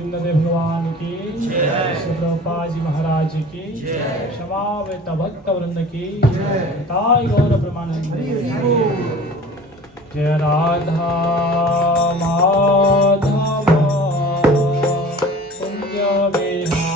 भगवान की श्री प्रभुपाद जी महाराज की समावेत भक्त वृंद की ताई गौर प्रमानंद जय राधा माधव कुंज बिहारी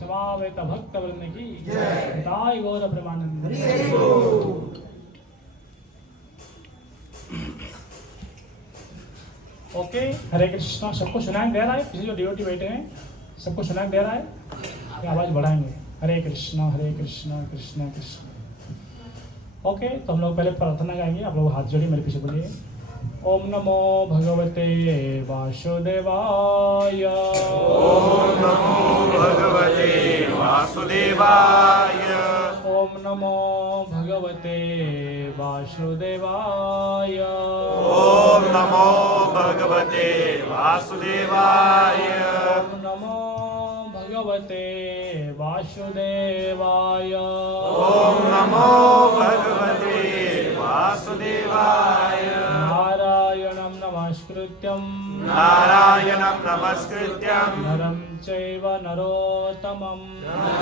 समावेत भक्त वृंद की ताई गौर प्रमानंद। ओके, हरे कृष्णा। सबको सुनाई दे रहा है? किसी जो डिवोटी बैठे हैं सबको सुनाई दे रहा है? आवाज बढ़ाएंगे। हरे कृष्णा कृष्णा कृष्ण। ओके, तो हम लोग पहले प्रार्थना गाएंगे। आप लोग हाथ जोड़िए, मेरे पीछे बोलिए। ओम नमो भगवते वासुदेवाय। ओम नमो भगवते वासुदेवाय। ओम नमो भगवते वासुदेवाय। ओम नमो भगवते वासुदेवाय। ओम नमो भगवते वासुदेवाय। ओम नमो भगवते वासुदेवाय। नारायणं नमस्कृत्यं नारायणं नमस्कृत्यं नरं चैव नरोत्तमं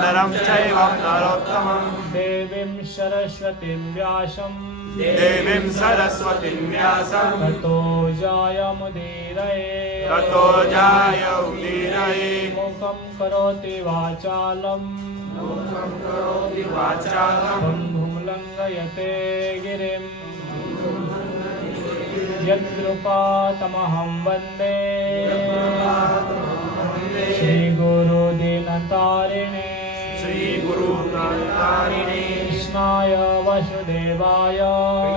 नरं चैव नरोत्तमं देवीं सरस्वतीं व्यासं देवीं सरस्वतीं व्यासं ततो जायमुदीरये ततो जायमुदीरये। मूकं करोति वाचालं बन्धुं लङ्घयते गिरिं यत्कृपातमहं वन्दे श्रीगुरुदीनतारिणे श्रीगुरुतारिणे कृष्णाय वासुदेवाय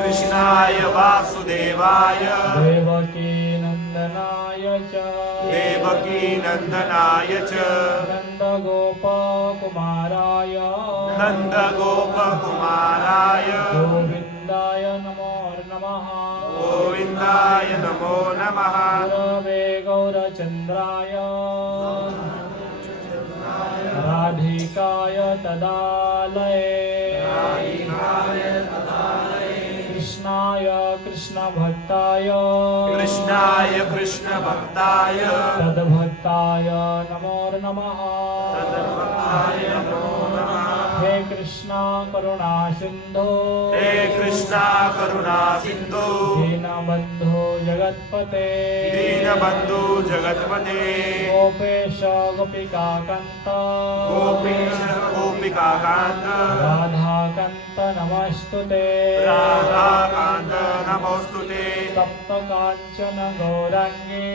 कृष्णाय वासुदेवाय देवकीनन्दनाय च देवकीनन्दनाय च नन्दगोपकुमाराय नन्दगोपकुमाराय गोविन्दाय नमो नमः गोविन्दाय नमो नमः गुरवे गौरचन्द्राय राधिकाय तदालये कृष्णाय कृष्णभक्ताय कृष्णाय कृष्णभक्ताय तद्भक्ताय नमो नमः हे कृष्णा करुणा सिन्धु हे कृष्णा करुणा सिन्धु दीनबन्धु जगत्पते दीनबन्धु जगत्पते गोपेश गोपिकान्त गोपीश गोपिकान्त राधाकान्त नमस्तुते राधाकान्त नमोऽस्तुते तप्तकाञ्चन गौराङ्गी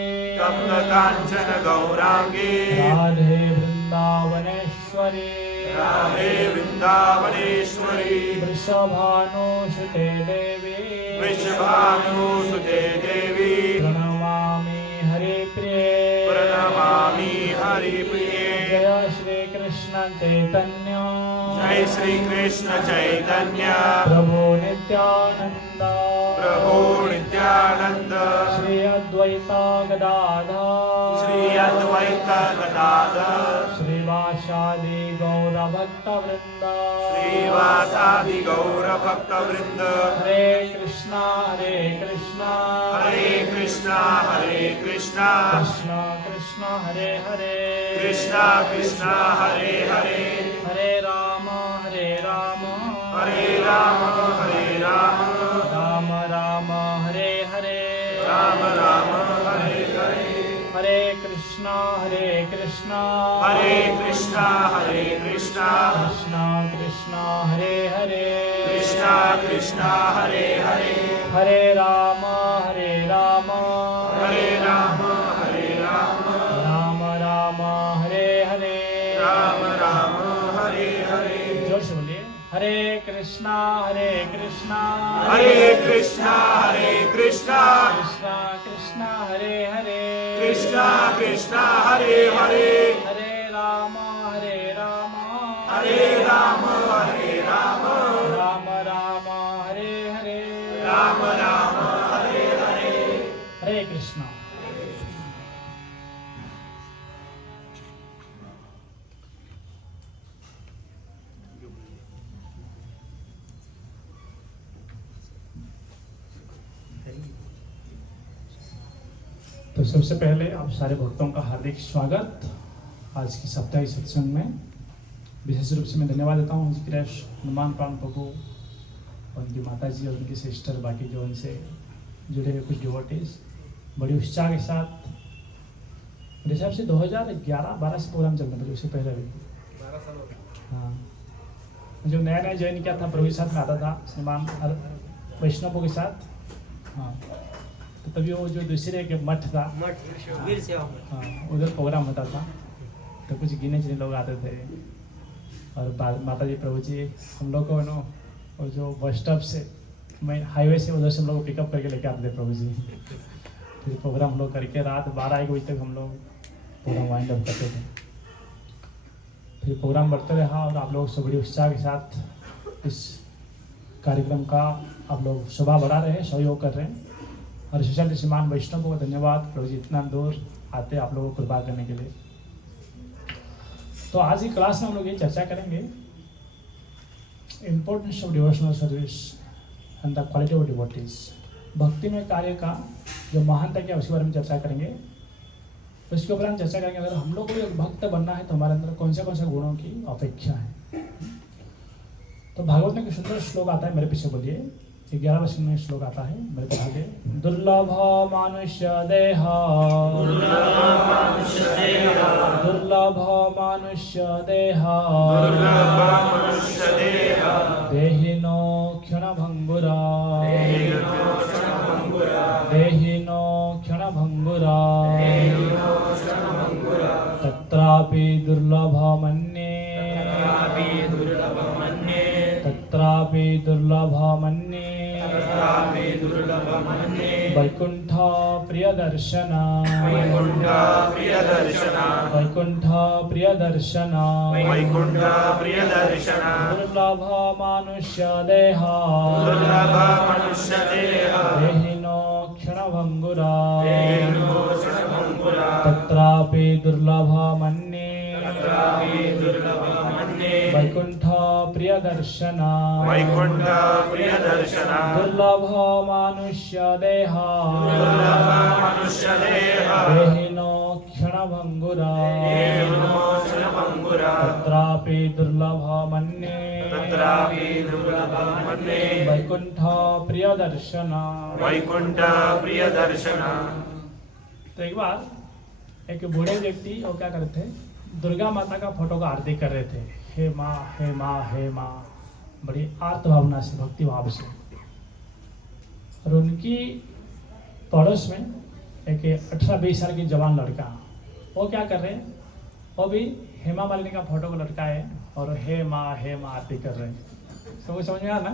तप्तकाञ्चन गौराङ्गी राधे वृन्दावनेश्वरी राधे वृन्दावनेश्वरी वृषभानुसुते देवी वृषभानुसुते देवी प्रणमामि हरिप्रिये प्रणमामि हरिप्रिये जय श्रीकृष्ण चैतन्य जय श्री कृष्ण चैतन्य प्रभु नित्यानन्द प्रभु नित्यानंद श्री अद्वैता गदाधर श्री अद्वैत गदाधर श्रीवासादि गौरभक्तवृन्द श्रीवासादि गौर भक्त वृंद हरे कृष्णा कृष्णा हरे कृष्णा कृष्णा कृष्णा हरे हरे कृष्णा कृष्णा हरे हरे हरे राम हरे राम राम राम हरे हरे राम राम हरे हरे हरे कृष्णा कृष्णा हरे कृष्णा कृष्णा कृष्णा हरे हरे कृष्णा कृष्णा हरे हरे हरे राम राम राम हरे हरे राम राम हरे हरे जोर से बोलिए हरे कृष्णा कृष्णा हरे कृष्णा कृष्णा कृष्णा हरे हरे कृष्णा कृष्णा हरे हरे हरे राम राम हरे राम राम राम हरे हरे राम राम हरे हरे हरे कृष्णा तो सबसे पहले आप सारे भक्तों का हार्दिक स्वागत आज की साप्ताहिक सत्संग में। विशेष रूप से मैं धन्यवाद देता हूँ कृष्ण हनुमान प्राण प्रभु और उनकी माता जी और उनकी सिस्टर, बाकी जो उनसे जुड़े हुए कुछ डिवोटीज बड़ी उत्साह के साथ। मेरे हिसाब से 2011-12 से प्रोग्राम चल रहा था, उससे पहले भी 12 साल हो गए। हाँ, जो नया नया ज्वाइन किया था प्रभु के साथ में आता था श्रीमान वैष्णवों के साथ। हाँ, तो तभी वो जो दूसरे के मठ था, हाँ, उधर प्रोग्राम होता था, तो कुछ गिने चुने लोग आते थे। और माता जी प्रभु जी हम लोग को नो और जो बस स्टॉप से मैं हाईवे से उधर से हम लोग को पिकअप करके लेके आते थे प्रभु जी। फिर प्रोग्राम हम लोग करके रात 12-1 बजे तक हम लोग प्रोग्राम वाइंड अप करते थे। फिर प्रोग्राम बढ़ते रहा और आप लोग सब बड़ी उत्साह के साथ इस कार्यक्रम का आप लोग शोभा बढ़ा रहे हैं, सहयोग कर रहे हैं। और विशेषकर श्रीमान वैष्णव को धन्यवाद, प्रभु जी इतना दूर आते आप लोगों को कृपा करने के लिए। तो आज की क्लास में हम लोग ये चर्चा करेंगे importance of devotional service and the quality of devotees. भक्ति में कार्य का जो महानता क्या उसके बारे में चर्चा करेंगे। तो इसके ऊपर हम चर्चा करेंगे अगर हम लोग को एक भक्त बनना है तो हमारे अंदर कौन से गुणों की अपेक्षा है। तो भागवत में एक सुंदर श्लोक आता है, मेरे पीछे बोलिए, 11 में श्लोक आता है, मेरे को बोलिए। दुर्लभ मनुष्य देह देहिनो क्षण भंगुरा तत्रापि दुर्लभमन्ये तत्रापि दुर्लभमन्ये वैकुंठ प्रियदर्शन वैकुंठ प्रियदर्शन दुर्लभ मनुष्य देह देहिनो क्षणभंगुरा तत्रापि दुर्लभमन्ये वैकुंठ प्रियदर्शन दुर्लभ मनुष्य देह देहिनो क्षणभंगुरा तत्रापि दुर्लभमन्ये वैकुंठ प्रियदर्शन तो एक बार एक बूढ़े व्यक्ति वो क्या कर रहे थे, दुर्गा माता का फोटो का आरती कर रहे थे। हे माँ हे माँ हे माँ, बड़ी आर्त भावना से, भक्ति भाव से। और उनकी पड़ोस में एक 18-20 साल की जवान लड़का, वो क्या कर रहे हैं, वो भी हेमा मालिनी का फोटो को लटकाए और हे माँ आरती कर रहे हैं। तो समझ में आया ना।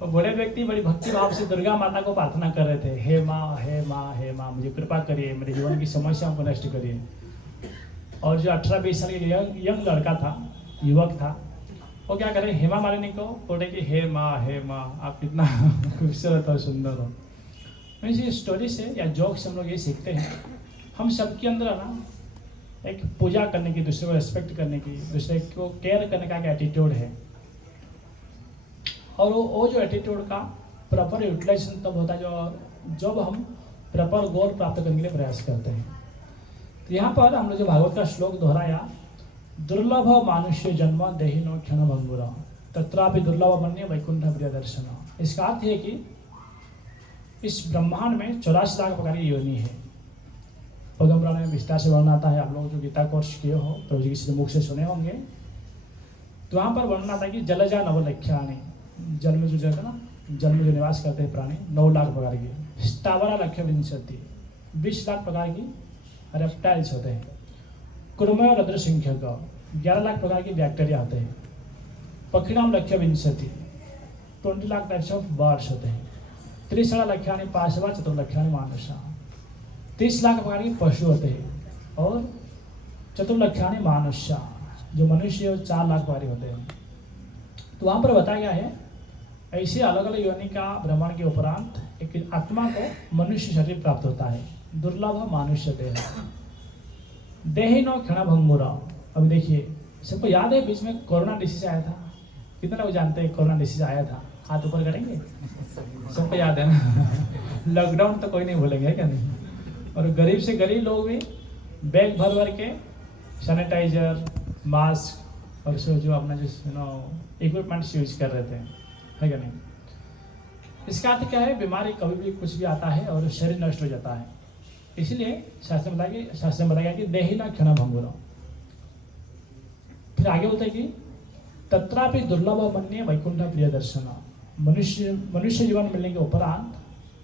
वो बड़े व्यक्ति बड़ी भक्ति भाव से दुर्गा माता को प्रार्थना कर रहे थे, हे माँ मुझे कृपा करिए, मेरे जीवन की समस्याओं को नष्ट करिए। और जो 18-20 साल के यंग लड़का था, युवक था, वो क्या करे, हेमा मालिनी को बोले कि हे माँ आप कितना खूबसूरत और सुंदर हो। इस स्टोरी से या जोक से हम लोग ये सीखते हैं, हम सबके अंदर ना एक पूजा करने की, दूसरे को रेस्पेक्ट करने की, दूसरे को केयर करने का एक एटीट्यूड है। और वो जो एटीट्यूड का प्रॉपर यूटिलाइजेशन तब होता है जब हम प्रॉपर गोल प्राप्त करने के लिए प्रयास करते हैं। तो यहाँ पर हम लोग जो भागवत का श्लोक दोहराया, दुर्लभ मानुष्य जन्म देहिनो क्षणभंगुरा तत्रापि दुर्लभ मन्ये वैकुंठ प्रियदर्शन। इसका अर्थ है कि इस ब्रह्मांड में 84 लाख प्रकार की योनि है। पद्म पुराण में विस्तार से वर्णन आता है। आप लोग जो गीता कोर्स किए हो, प्रभु जी किसी मुख से सुने होंगे, तो वहाँ पर वर्णन आता है कि जलजा नवलख्यानि, जल में जो जगह ना, जल में जो निवास करते हैं प्राणी 9 लाख प्रकार की, स्थावरा लक्ष्य विंशति 20 लाख प्रकार की रेप्टाइल्स होते हैं, कुर्मय और रद्र संख्यक 11 लाख प्रकार की बैक्टीरिया होते हैं, पक्षिणाम लक्ष्य विंशति 20 लाख टाइप्स ऑफ बर्ड्स होते हैं, त्रिशला लक्ष्यानि पाशवा चतुर्लक्ष्यानि मानुषा 30 लाख प्रकार के पशु होते हैं, और चतुर्लक्ष्यानि मानुष्या जो मनुष्य 4 लाख प्रकार होते हैं। तो वहाँ पर बताया गया है ऐसे अलग अलग योनि का भ्रमण के उपरांत एक आत्मा को मनुष्य शरीर प्राप्त होता है। दुर्लभ मानुष्य देहिनो क्षणभंगुरा। अभी देखिए, सबको याद है बीच में कोरोना डिसीज आया था, कितने लोग जानते हैं कोरोना डिसीज आया था? हाथ ऊपर करेंगे, सबको याद है ना। लॉकडाउन तो कोई नहीं भूलेंगे, है क्या नहीं? और गरीब से गरीब लोग भी बैग भर के सैनिटाइजर, मास्क और जो अपना जो इक्विपमेंट्स यूज कर रहे थे, है क्या नहीं? इसका अर्थ क्या है, बीमारी कभी भी कुछ भी आता है और शरीर नष्ट हो जाता है। इसलिए शास्त्र में बताया गया कि देहिना क्षणभंगुरा। फिर आगे बोलते हैं कि तत्रापि दुर्लभ मन्ये वैकुंठ प्रियदर्शन। मनुष्य जीवन मिलने के उपरांत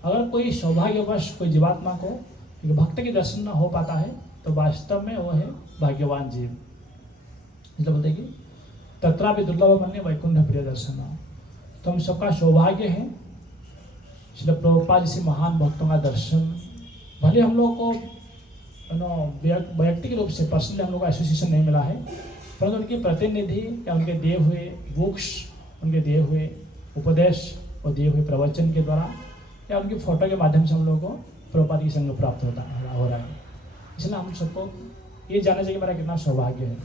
अगर कोई सौभाग्यवश कोई जीवात्मा को एक भक्त के दर्शन न हो पाता है तो वास्तव में वो है भाग्यवान जीव। इसलिए बोलते हैं कि तत्रापि दुर्लभ मन्ये वैकुंठ प्रियदर्शन। तो हम सबका सौभाग्य है श्री प्रभुपाद जैसे महान भक्तों का दर्शन। भले हम लोग को व्यक्तिगत रूप से पर्सनली हम लोग को एसोसिएशन नहीं मिला है, परंतु उनके प्रतिनिधि या उनके दिए हुए बुक्स, उनके दिए हुए उपदेश और दिए हुए प्रवचन के द्वारा या उनकी फोटो के माध्यम से हम लोग को प्रभुपाद की संग प्राप्त हो रहा है। इसलिए हम सबको ये जानना चाहिए कि मेरा कितना सौभाग्य है।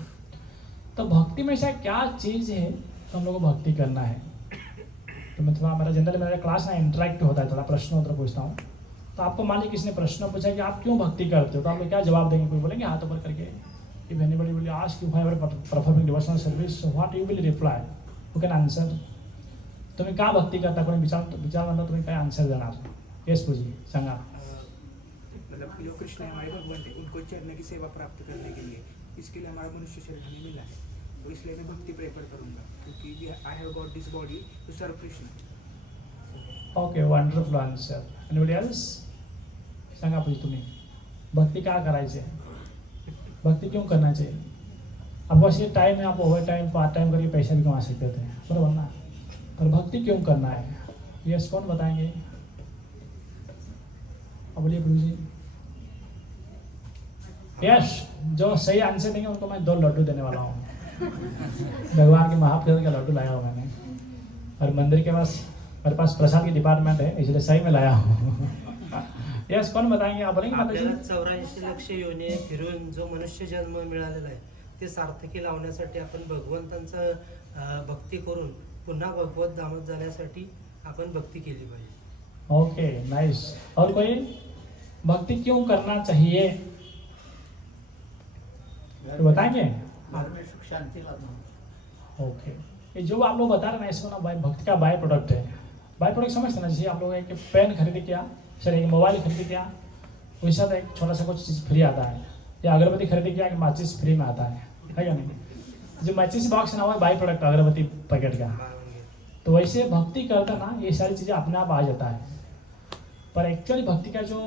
तो भक्ति में ऐसा क्या चीज़ है तो हम लोग को भक्ति करना है। तो मैं थोड़ा मेरा क्लास ना इंटरेक्ट होता है, थोड़ा प्रश्न उत्तर पूछता हूँ। तो आपको मान लीजिए किसी ने प्रश्न पूछा कि आप क्यों भक्ति करते हो, तो आप लोग क्या जवाब देंगे? कोई बोलेंगे हाथ ऊपर करके, if anybody will ask you why you are performing devotional service, so what you will reply? You can answer. तुम्ही का भक्ती करता, कोणी विचारल्यानंतर तुम्ही काय आन्सर देणार? येस पूजी सांगा। मतलब जो कृष्ण हमारे भगवान थे, उनको चरण की सेवा प्राप्त करने के लिए, इसके लिए हमारा मनुष्य शरीर हमें मिला है, तो इसलिए मैं भक्ति प्रेफर करूंगा, क्योंकि I have got this body to serve Krishna. Okay, wonderful answer. Anybody else? सांगा पूजी तुम्ही भक्ती का करायची आहे? भक्ति क्यों करना चाहिए? आपके पास ये टाइम है, आप ओवर टाइम पार्ट टाइम करके पैसा भी कमा सकते थे, बराबर ना? पर भक्ति क्यों करना है? यस, कौन बताएंगे? अब बोलिए गुरु जी। यस, जो सही आंसर देंगे उनको मैं 2 लड्डू देने वाला हूँ। भगवान के महाप्रसाद का लड्डू लाया हूँ मैंने, और मंदिर के पास मेरे पास प्रसाद की डिपार्टमेंट है, इसलिए सही में लाया हूँ। यस, कौन बताएंगे? आप बोलेंगे माता जी? आपल्याला 84 लक्ष योनी फिरून जो मनुष्य जन्म मिळालेला आहे ते सार्थकी लावण्यासाठी आपण भगवंतांचा भक्ती करून पुन्हा भगवत धामात जाण्यासाठी आपण भक्ती केली पाहिजे। Okay, nice. और कोई? भक्ति क्यों करना चाहिए तो बताएंगे? सुख शांति लाना। ओके, ये जो आप लोग बता रहे हैं ना, इसको ना भक्ति का बाय प्रोडक्ट है। बाय प्रोडक्ट समझते ना, जैसे आप लोग एक पेन खरीद किया, सर एक मोबाइल खरीद किया, वैसे साथ एक छोटा सा कुछ चीज़ फ्री आता है, या अगरबत्ती खरीद किया कि माचिस फ्री में आता है क्या नहीं? जो माचिस बॉक्स ना, वो बाय प्रोडक्ट अगरबत्ती पैकेट का। तो वैसे भक्ति करता ना, ये सारी चीज़ें अपने आप आ जाता है। पर एक्चुअली भक्ति का जो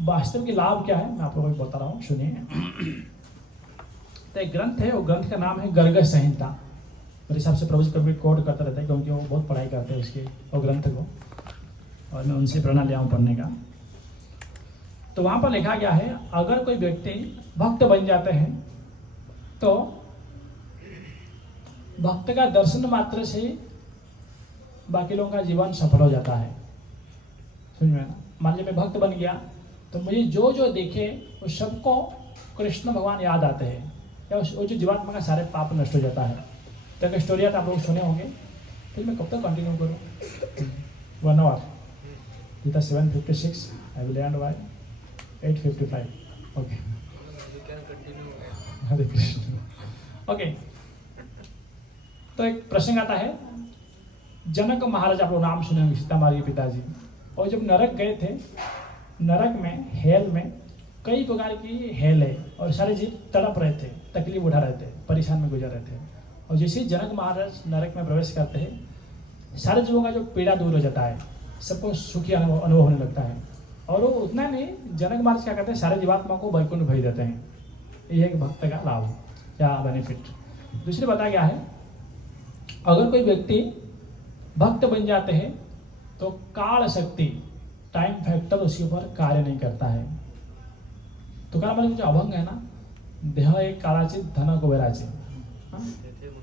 वास्तव के लाभ क्या है, मैं आप लोगों को बता रहा हूँ, सुनिए। तो एक ग्रंथ है, वो ग्रंथ का नाम है गर्ग संहिता। मेरे हिसाब से प्रभु जी कभी कोट करते रहते हैं, क्योंकि वो बहुत पढ़ाई करते हैं उसके वो ग्रंथ को, और मैं उनसे प्रेरणा लिया हूँ पढ़ने का। तो वहाँ पर लिखा गया है, अगर कोई व्यक्ति भक्त बन जाते हैं तो भक्त का दर्शन मात्र से बाकी लोगों का जीवन सफल हो जाता है। समझ में ना? मान लीजिए मैं भक्त बन गया, तो मुझे जो जो देखे वो सबको कृष्ण भगवान याद आते हैं, या वो जो जीवात्मा का सारे पाप नष्ट हो जाता है। तो एक स्टोरी आप लोग सुने होंगे, फिर मैं कब तक कंटिन्यू करूँ? 1 hour, Gita 7:56, I will end by 8:55। Okay, Hare Krishna. Okay, तो एक प्रसंग आता है, जनक महाराज, आप लोग नाम सुने होंगे, सीतामाता के पिताजी, और जब नरक गए थे, नरक में हेल में कई प्रकार की हेल है, और सारे जीव तड़प रहे थे, तकलीफ उठा रहे थे, परेशान में गुजर रहे थे। और जैसे ही जनक महाराज नरक में प्रवेश करते हैं, सारे जीवों का जो पीड़ा दूर हो जाता है, सबको सुखी अनुभव होने लगता है। और वो उतना नहीं, जनक महाराज क्या करते हैं, सारे जीवात्मा को वैकुंठ भेज देते हैं। ये एक भक्त का लाभ या बेनिफिट। दूसरी बताया गया है, अगर कोई व्यक्ति भक्त बन जाते हैं तो काल शक्ति, टाइम फैक्टर उसके ऊपर कार्य नहीं करता है। तो क्या मतलब जो अभंग है ना, देह एक कालाचित धन कुबेराचित,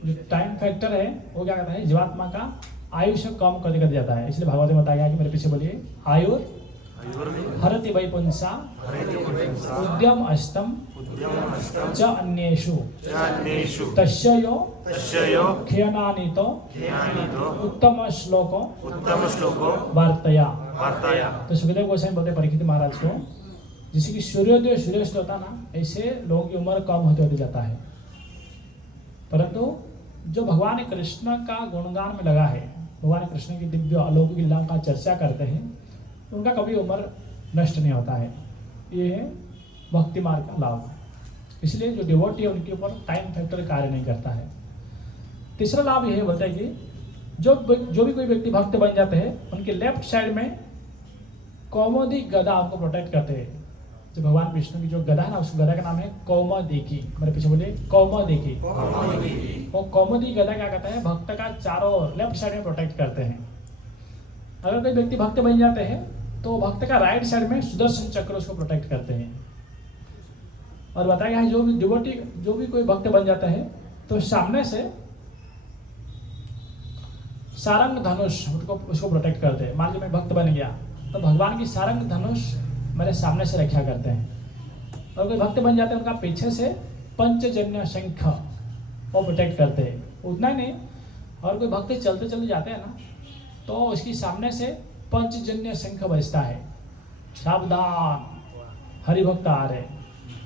जो टाइम फैक्टर है वो क्या करता है, जीवात्मा का आयुष्य कम कर जाता है। इसलिए भागवत में बताया गया कि मेरे पीछे बोलिए, आयुर हरति वैपुंसा उद्यम अष्टम च अन्येषु तस्य यो खेयनानीतो उत्तम श्लोको वार्तया। तो सुखदेव गोस्वामी बोलते परीक्षित महाराज को, जैसे कि सूर्योदय सूर्यास्त होता ना, ऐसे लोगों की उम्र कम होते जाता है। परंतु जो भगवान कृष्ण का गुणगान में लगा है, भगवान कृष्ण की दिव्य अलौकिक लीलाओं का चर्चा करते हैं, उनका कभी उम्र नष्ट नहीं होता है। ये है भक्ति मार्ग का लाभ। इसलिए जो डिवोटी है उनके ऊपर टाइम फैक्टर कार्य नहीं करता है। तीसरा लाभ यह बोलता है कि जो भी कोई व्यक्ति भक्त बन जाते हैं, उनके लेफ्ट साइड में कौमुदी गदा उनको प्रोटेक्ट करते हैं। जो भगवान विष्णु की जो गदा है ना, उस गदा का नाम है कौमुदी। मेरे पीछे बोले कौमुदी। वो कौमुदी गदा क्या कहता है, भक्त का चारों लेफ्ट साइड में प्रोटेक्ट करते हैं। अगर कोई व्यक्ति भक्त बन जाते हैं तो भक्त का राइट साइड में सुदर्शन चक्र उसको प्रोटेक्ट करते हैं। और बताया गया है, जो भी डिवोटी, जो भी कोई भक्त बन जाता है तो सामने से सारंग धनुष उसको प्रोटेक्ट करते हैं। मान लीजिए मैं भक्त बन गया तो भगवान की सारंग धनुष मेरे सामने से रक्षा करते हैं। और कोई भक्त बन जाते हैं, उनका पीछे से पंचजन्य शंख वो प्रोटेक्ट करते हैं। उतना ही नहीं, और कोई भक्त चलते चलते जाते हैं ना, तो उसकी सामने से पंचजन्य शंख बजता है, सावधान हरिभक्त आ रहे।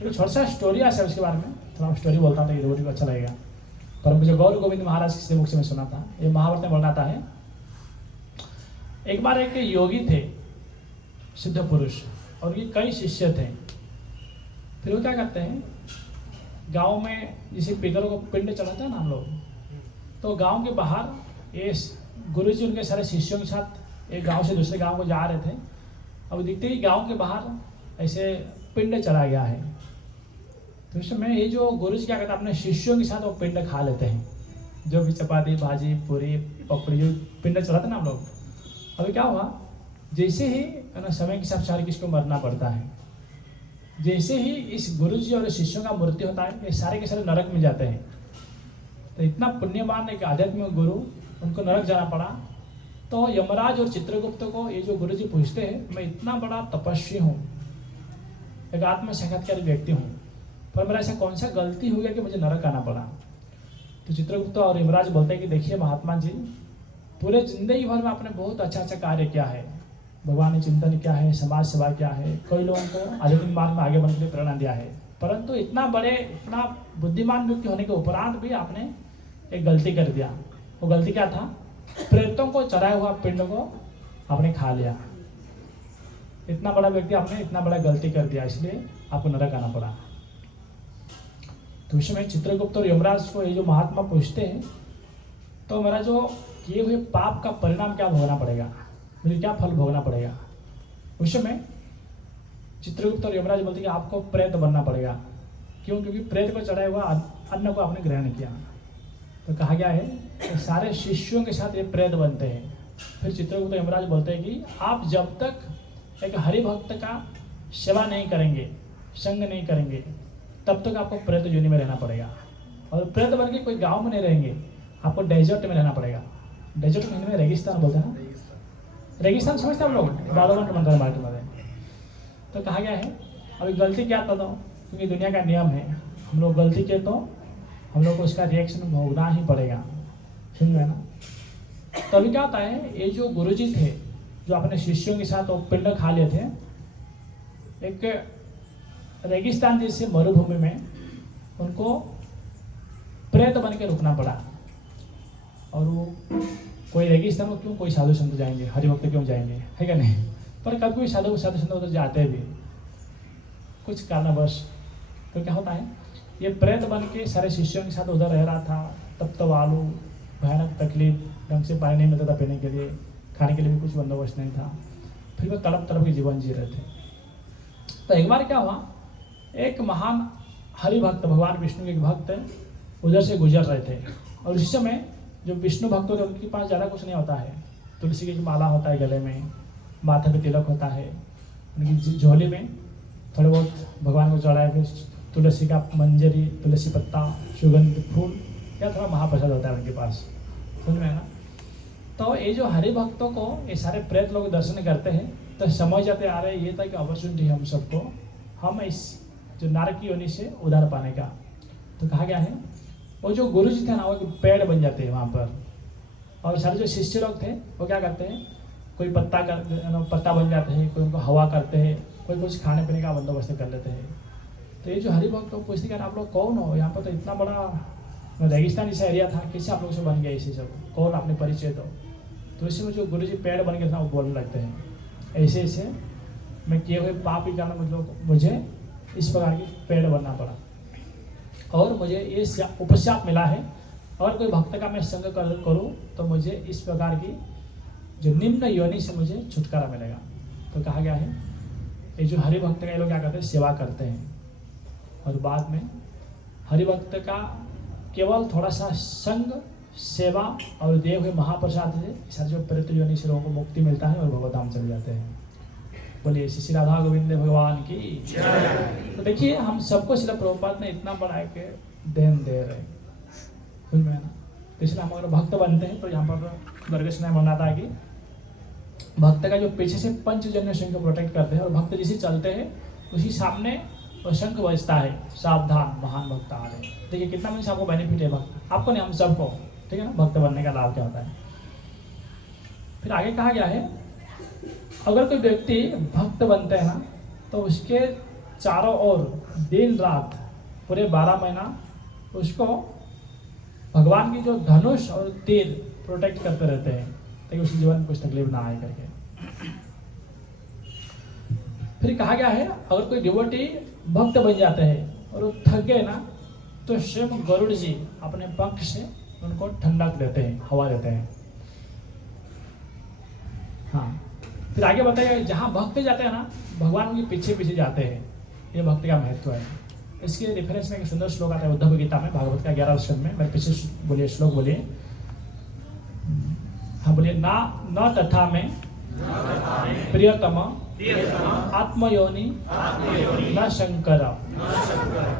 एक छोटा सा स्टोरी है उसके बारे में, थोड़ा स्टोरी बोलता था, ये को अच्छा लगेगा। पर मुझे गौर गोविंद महाराज के मुख से मैं सुना था, ये महाभारत में वर्णित है। एक बार एक योगी थे, सिद्ध पुरुष, और ये कई शिष्य थे। फिर वो क्या करते हैं, गांव में जैसे पितरों को पिंड चढ़ाते हैं ना हम लोग, तो गांव के बाहर ये गुरुजी उनके सारे शिष्यों के साथ एक गांव से दूसरे गांव को जा रहे थे। अब देखते ही गांव के बाहर ऐसे पिंड चला गया है, तो उस समय ये जो गुरु जी क्या करते हैं, अपने शिष्यों के साथ वो पिंड खा लेते हैं, जो भी चपाती भाजी पूरी पकड़ी जो पिंड चलाते ना हम लोग। अभी क्या हुआ, जैसे ही है ना समय के हिसाब से हर किसी को मरना पड़ता है, जैसे ही इस गुरु जी और शिष्यों का मृत्यु होता है, ये सारे के सारे नरक में जाते हैं। तो इतना पुण्यवान एक आध्यात्मिक गुरु, उनको नरक जाना पड़ा। तो यमराज और चित्रगुप्त को ये जो गुरु जी पूछते हैं, मैं इतना बड़ा तपस्वी हूँ, एक आत्म साक्षात्कारी व्यक्ति हूँ, पर मेरा ऐसा कौन सा गलती हो गया कि मुझे नरक आना पड़ा। तो चित्रगुप्त और यमराज बोलते हैं कि देखिए महात्मा जी, पूरे जिंदगी भर में आपने बहुत अच्छा कार्य किया है, भगवान ने चिंतन किया है, समाज सेवा किया है, कई लोगों को आध्यात्मिक मार्ग में आगे बढ़ने के लिए प्रेरणा दिया है, परंतु इतना बुद्धिमान व्यक्ति होने के उपरांत भी आपने एक गलती कर दिया। वो गलती क्या था, प्रेतों को चढ़ाया हुआ पिंड को आपने खा लिया। इतना बड़ा व्यक्ति, आपने इतना बड़ा गलती कर दिया, इसलिए आपको नरक आना पड़ा। तो उस समय चित्रगुप्त और यमराज को ये जो महात्मा पूछते हैं, तो मेरा जो किए हुए पाप का परिणाम क्या भोगना पड़ेगा, मुझे क्या फल भोगना पड़ेगा। उस समय चित्रगुप्त और यमराज बोलते हैं कि आपको प्रेत बनना पड़ेगा। क्यों? क्योंकि प्रेत को चढ़ाया हुआ अन्न को आपने ग्रहण किया। तो कहा गया है कि सारे शिष्यों के साथ ये प्रेत बनते हैं। फिर चित्रगुप्त यमराज बोलते हैं कि आप जब तक एक हरि भक्त का सेवा नहीं करेंगे, संग नहीं करेंगे, तब तक आपको प्रेत योनि में रहना पड़ेगा। और प्रेत बन के कोई गांव में नहीं रहेंगे, आपको डेजर्ट में रहना पड़ेगा। डेजर्ट में हिंदी में रेगिस्तान बोलते हैं ना, रेगिस्तान समझते हैं हम लोग, बालोवन के मंदिर मार्केट में। तो कहा गया है अभी गलती क्या था, तो क्योंकि दुनिया का नियम है, हम लोग गलती किए तो हम लोग को उसका रिएक्शन भोगना ही पड़ेगा, समझ में ना। तो अभी क्या होता है, ये जो गुरुजी थे जो अपने शिष्यों के साथ वो पिंड खा लिए थे, एक रेगिस्तान जैसे मरुभूमि में उनको प्रेत बन के रुकना पड़ा। और वो कोई रेगिस्तान में क्यों कोई साधु संत जाएंगे, हरिभक्त क्यों जाएंगे, है क्या नहीं। पर कभी कोई साधु संत उधर जाते भी कुछ कारणवश। तो क्या होता है, ये प्रेत बन के सारे शिष्यों के साथ उधर रह रहा था। तब तो आलू भयानक तकलीफ, ढंग से पानी नहीं मिलता था पीने के लिए, खाने के लिए भी कुछ बंदोबस्त नहीं था। फिर वो तड़प तड़प के जीवन जी रहे थे। तो एक बार क्या हुआ, एक महान हरिभक्त, भगवान विष्णु के एक भक्त उधर से गुजर रहे थे। और उसी समय जो विष्णु भक्त होते हैं उनके पास ज़्यादा कुछ नहीं होता है, तुलसी की माला होता है गले में, माथे पे तिलक होता है, उनकी झोली में थोड़े बहुत भगवान को चढ़ाए हुए तुलसी का मंजरी, तुलसी पत्ता, सुगंध फूल या थोड़ा महाप्रसाद होता है उनके पास, समझ में है ना। तो ये जो हरि भक्तों को ये सारे प्रेत लोग दर्शन करते हैं, तो समझ जाते आ रहे ये था कि अपॉर्चुनिटी है हम सबको, हम इस जो नरक की योनि से उधार पाने का। तो कहा गया है वो जो गुरु जी थे ना, वो पेड़ बन जाते हैं वहाँ पर। और सारे जो शिष्य लोग थे वो क्या करते हैं, कोई पत्ता बन जाते हैं, कोई उनको हवा करते हैं, कोई कुछ खाने पीने का बंदोबस्त कर लेते हैं। तो ये जो हरिभक्त को पूछते हैं आप लोग कौन हो, यहाँ पर तो इतना बड़ा रेगिस्तान जैसा एरिया था, कैसे आप लोग से बन गया इसी सब, कौन अपने परिचय दो। तो इसी में जो गुरु जी पेड़ बन गए थे वो बोलने लगते हैं, ऐसे ऐसे मैं किए हुए पाप के कारण मतलब मुझे इस प्रकार की पेड़ बनना पड़ा, और मुझे ये उपशाप मिला है, और कोई भक्त का मैं संग करूँ तो मुझे इस प्रकार की जो निम्न योनि से मुझे छुटकारा मिलेगा। तो कहा गया है ये जो हरिभक्त का ये लोग क्या करते हैं, सेवा करते हैं, और बाद में हरिभक्त का केवल थोड़ा सा संग, सेवा और दिए हुए महाप्रसाद से सारे जो प्रेत योनि से लोगों को मुक्ति मिलता है और भगवत चले जाते हैं। बोलिए श्री राधा गोविंद भगवान की जय। तो देखिए हम सबको श्रील प्रभुपाद ने इतना बड़ा एक देन दे रहे हैं, समझ में ना। तो इसलिए हम अगर भक्त बनते हैं तो यहाँ पर दरगेश ने मनाता है कि भक्त का जो पीछे से पंचजन्य शंख प्रोटेक्ट करते हैं, और भक्त जिसे चलते हैं उसी सामने वो शंख बजता है, सावधान महान भक्त आ रहे हैं। देखिए कितना मुझे आपको बेनिफिट है, भक्त आपको नहीं हम सबको, ठीक है ना। भक्त बनने का लाभ क्या होता है। फिर आगे कहा गया है अगर कोई व्यक्ति भक्त बनते हैं ना, तो उसके चारों ओर दिन रात पूरे 12 महीना उसको भगवान की जो धनुष और तीर प्रोटेक्ट करते रहते हैं, ताकि उसके जीवन में कुछ तकलीफ ना आए करके। फिर कहा गया है अगर कोई डिवोटी भक्त बन जाते हैं और वो थक गए ना, तो स्वयं गरुड़ जी अपने पंख से उनको ठंडक देते हैं, हवा देते हैं। हाँ, फिर आगे बताइए जहाँ भक्त जाते हैं ना, भगवान उनके पीछे पीछे जाते हैं, ये भक्ति का महत्व है। इसके रेफरेंस में एक सुंदर श्लोक आता है उद्धव गीता में, भागवत का 11 श्लोक में। मेरे पीछे बोलिए श्लोक बोलिए। हाँ बोलिए। ना न तथा में प्रियतम आत्मयोनि न शंकर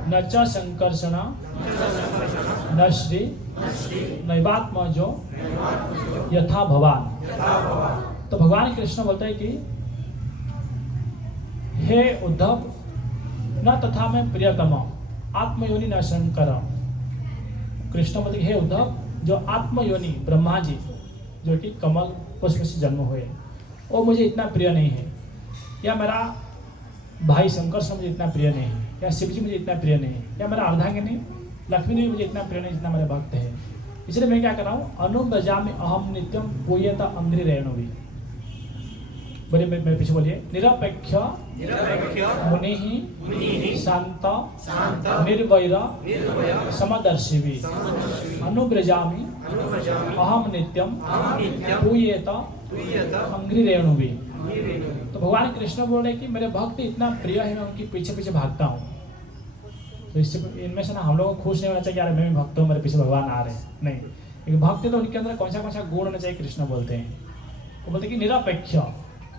न च संकर्षण न श्री नैवात्मजो यथा भवान। तो भगवान कृष्ण बोलते हैं कि हे उद्धव, न तथा में प्रियतम आत्मयोनि न शंकर। कृष्ण बोलते हे उद्धव, जो आत्मयोनि ब्रह्मा जी जो कि कमल पुष्प से जन्म हुए, वो मुझे इतना प्रिय नहीं है, या मेरा भाई शंकर से मुझे इतना प्रिय नहीं है, या शिव जी मुझे इतना प्रिय नहीं है, या मेरा अर्धांगिनी लक्ष्मी जी मुझे इतना प्रिय नहीं जितना मेरे भक्त है। इसलिए मैं क्या कर रहा हूँ, अनुव्रजामि अहम नित्यम पूयेत अंग्रि रेणुवि। बोलिए मेरे पीछे बोलिए। निरपेक्ष मुनि शांत निर्वैर समदर्शिवी अनुव्रजामि अहम नित्यम पूयेत अंग्रि रेणुवि। तो भगवान कृष्ण बोल रहे कि मेरे भक्त इतना प्रिय है, मैं उनके पीछे पीछे भागता हूँ। तो इससे इनमें से ना हम लोगों को खुश नहीं होना चाहिए यार मैं भी भक्त हूँ, मेरे पीछे भगवान आ रहे हैं। नहीं, एक भक्त है तो उनके अंदर कौन सा गुण होना चाहिए, कृष्ण बोलते हैं। वो बोलते कि निरपेक्ष,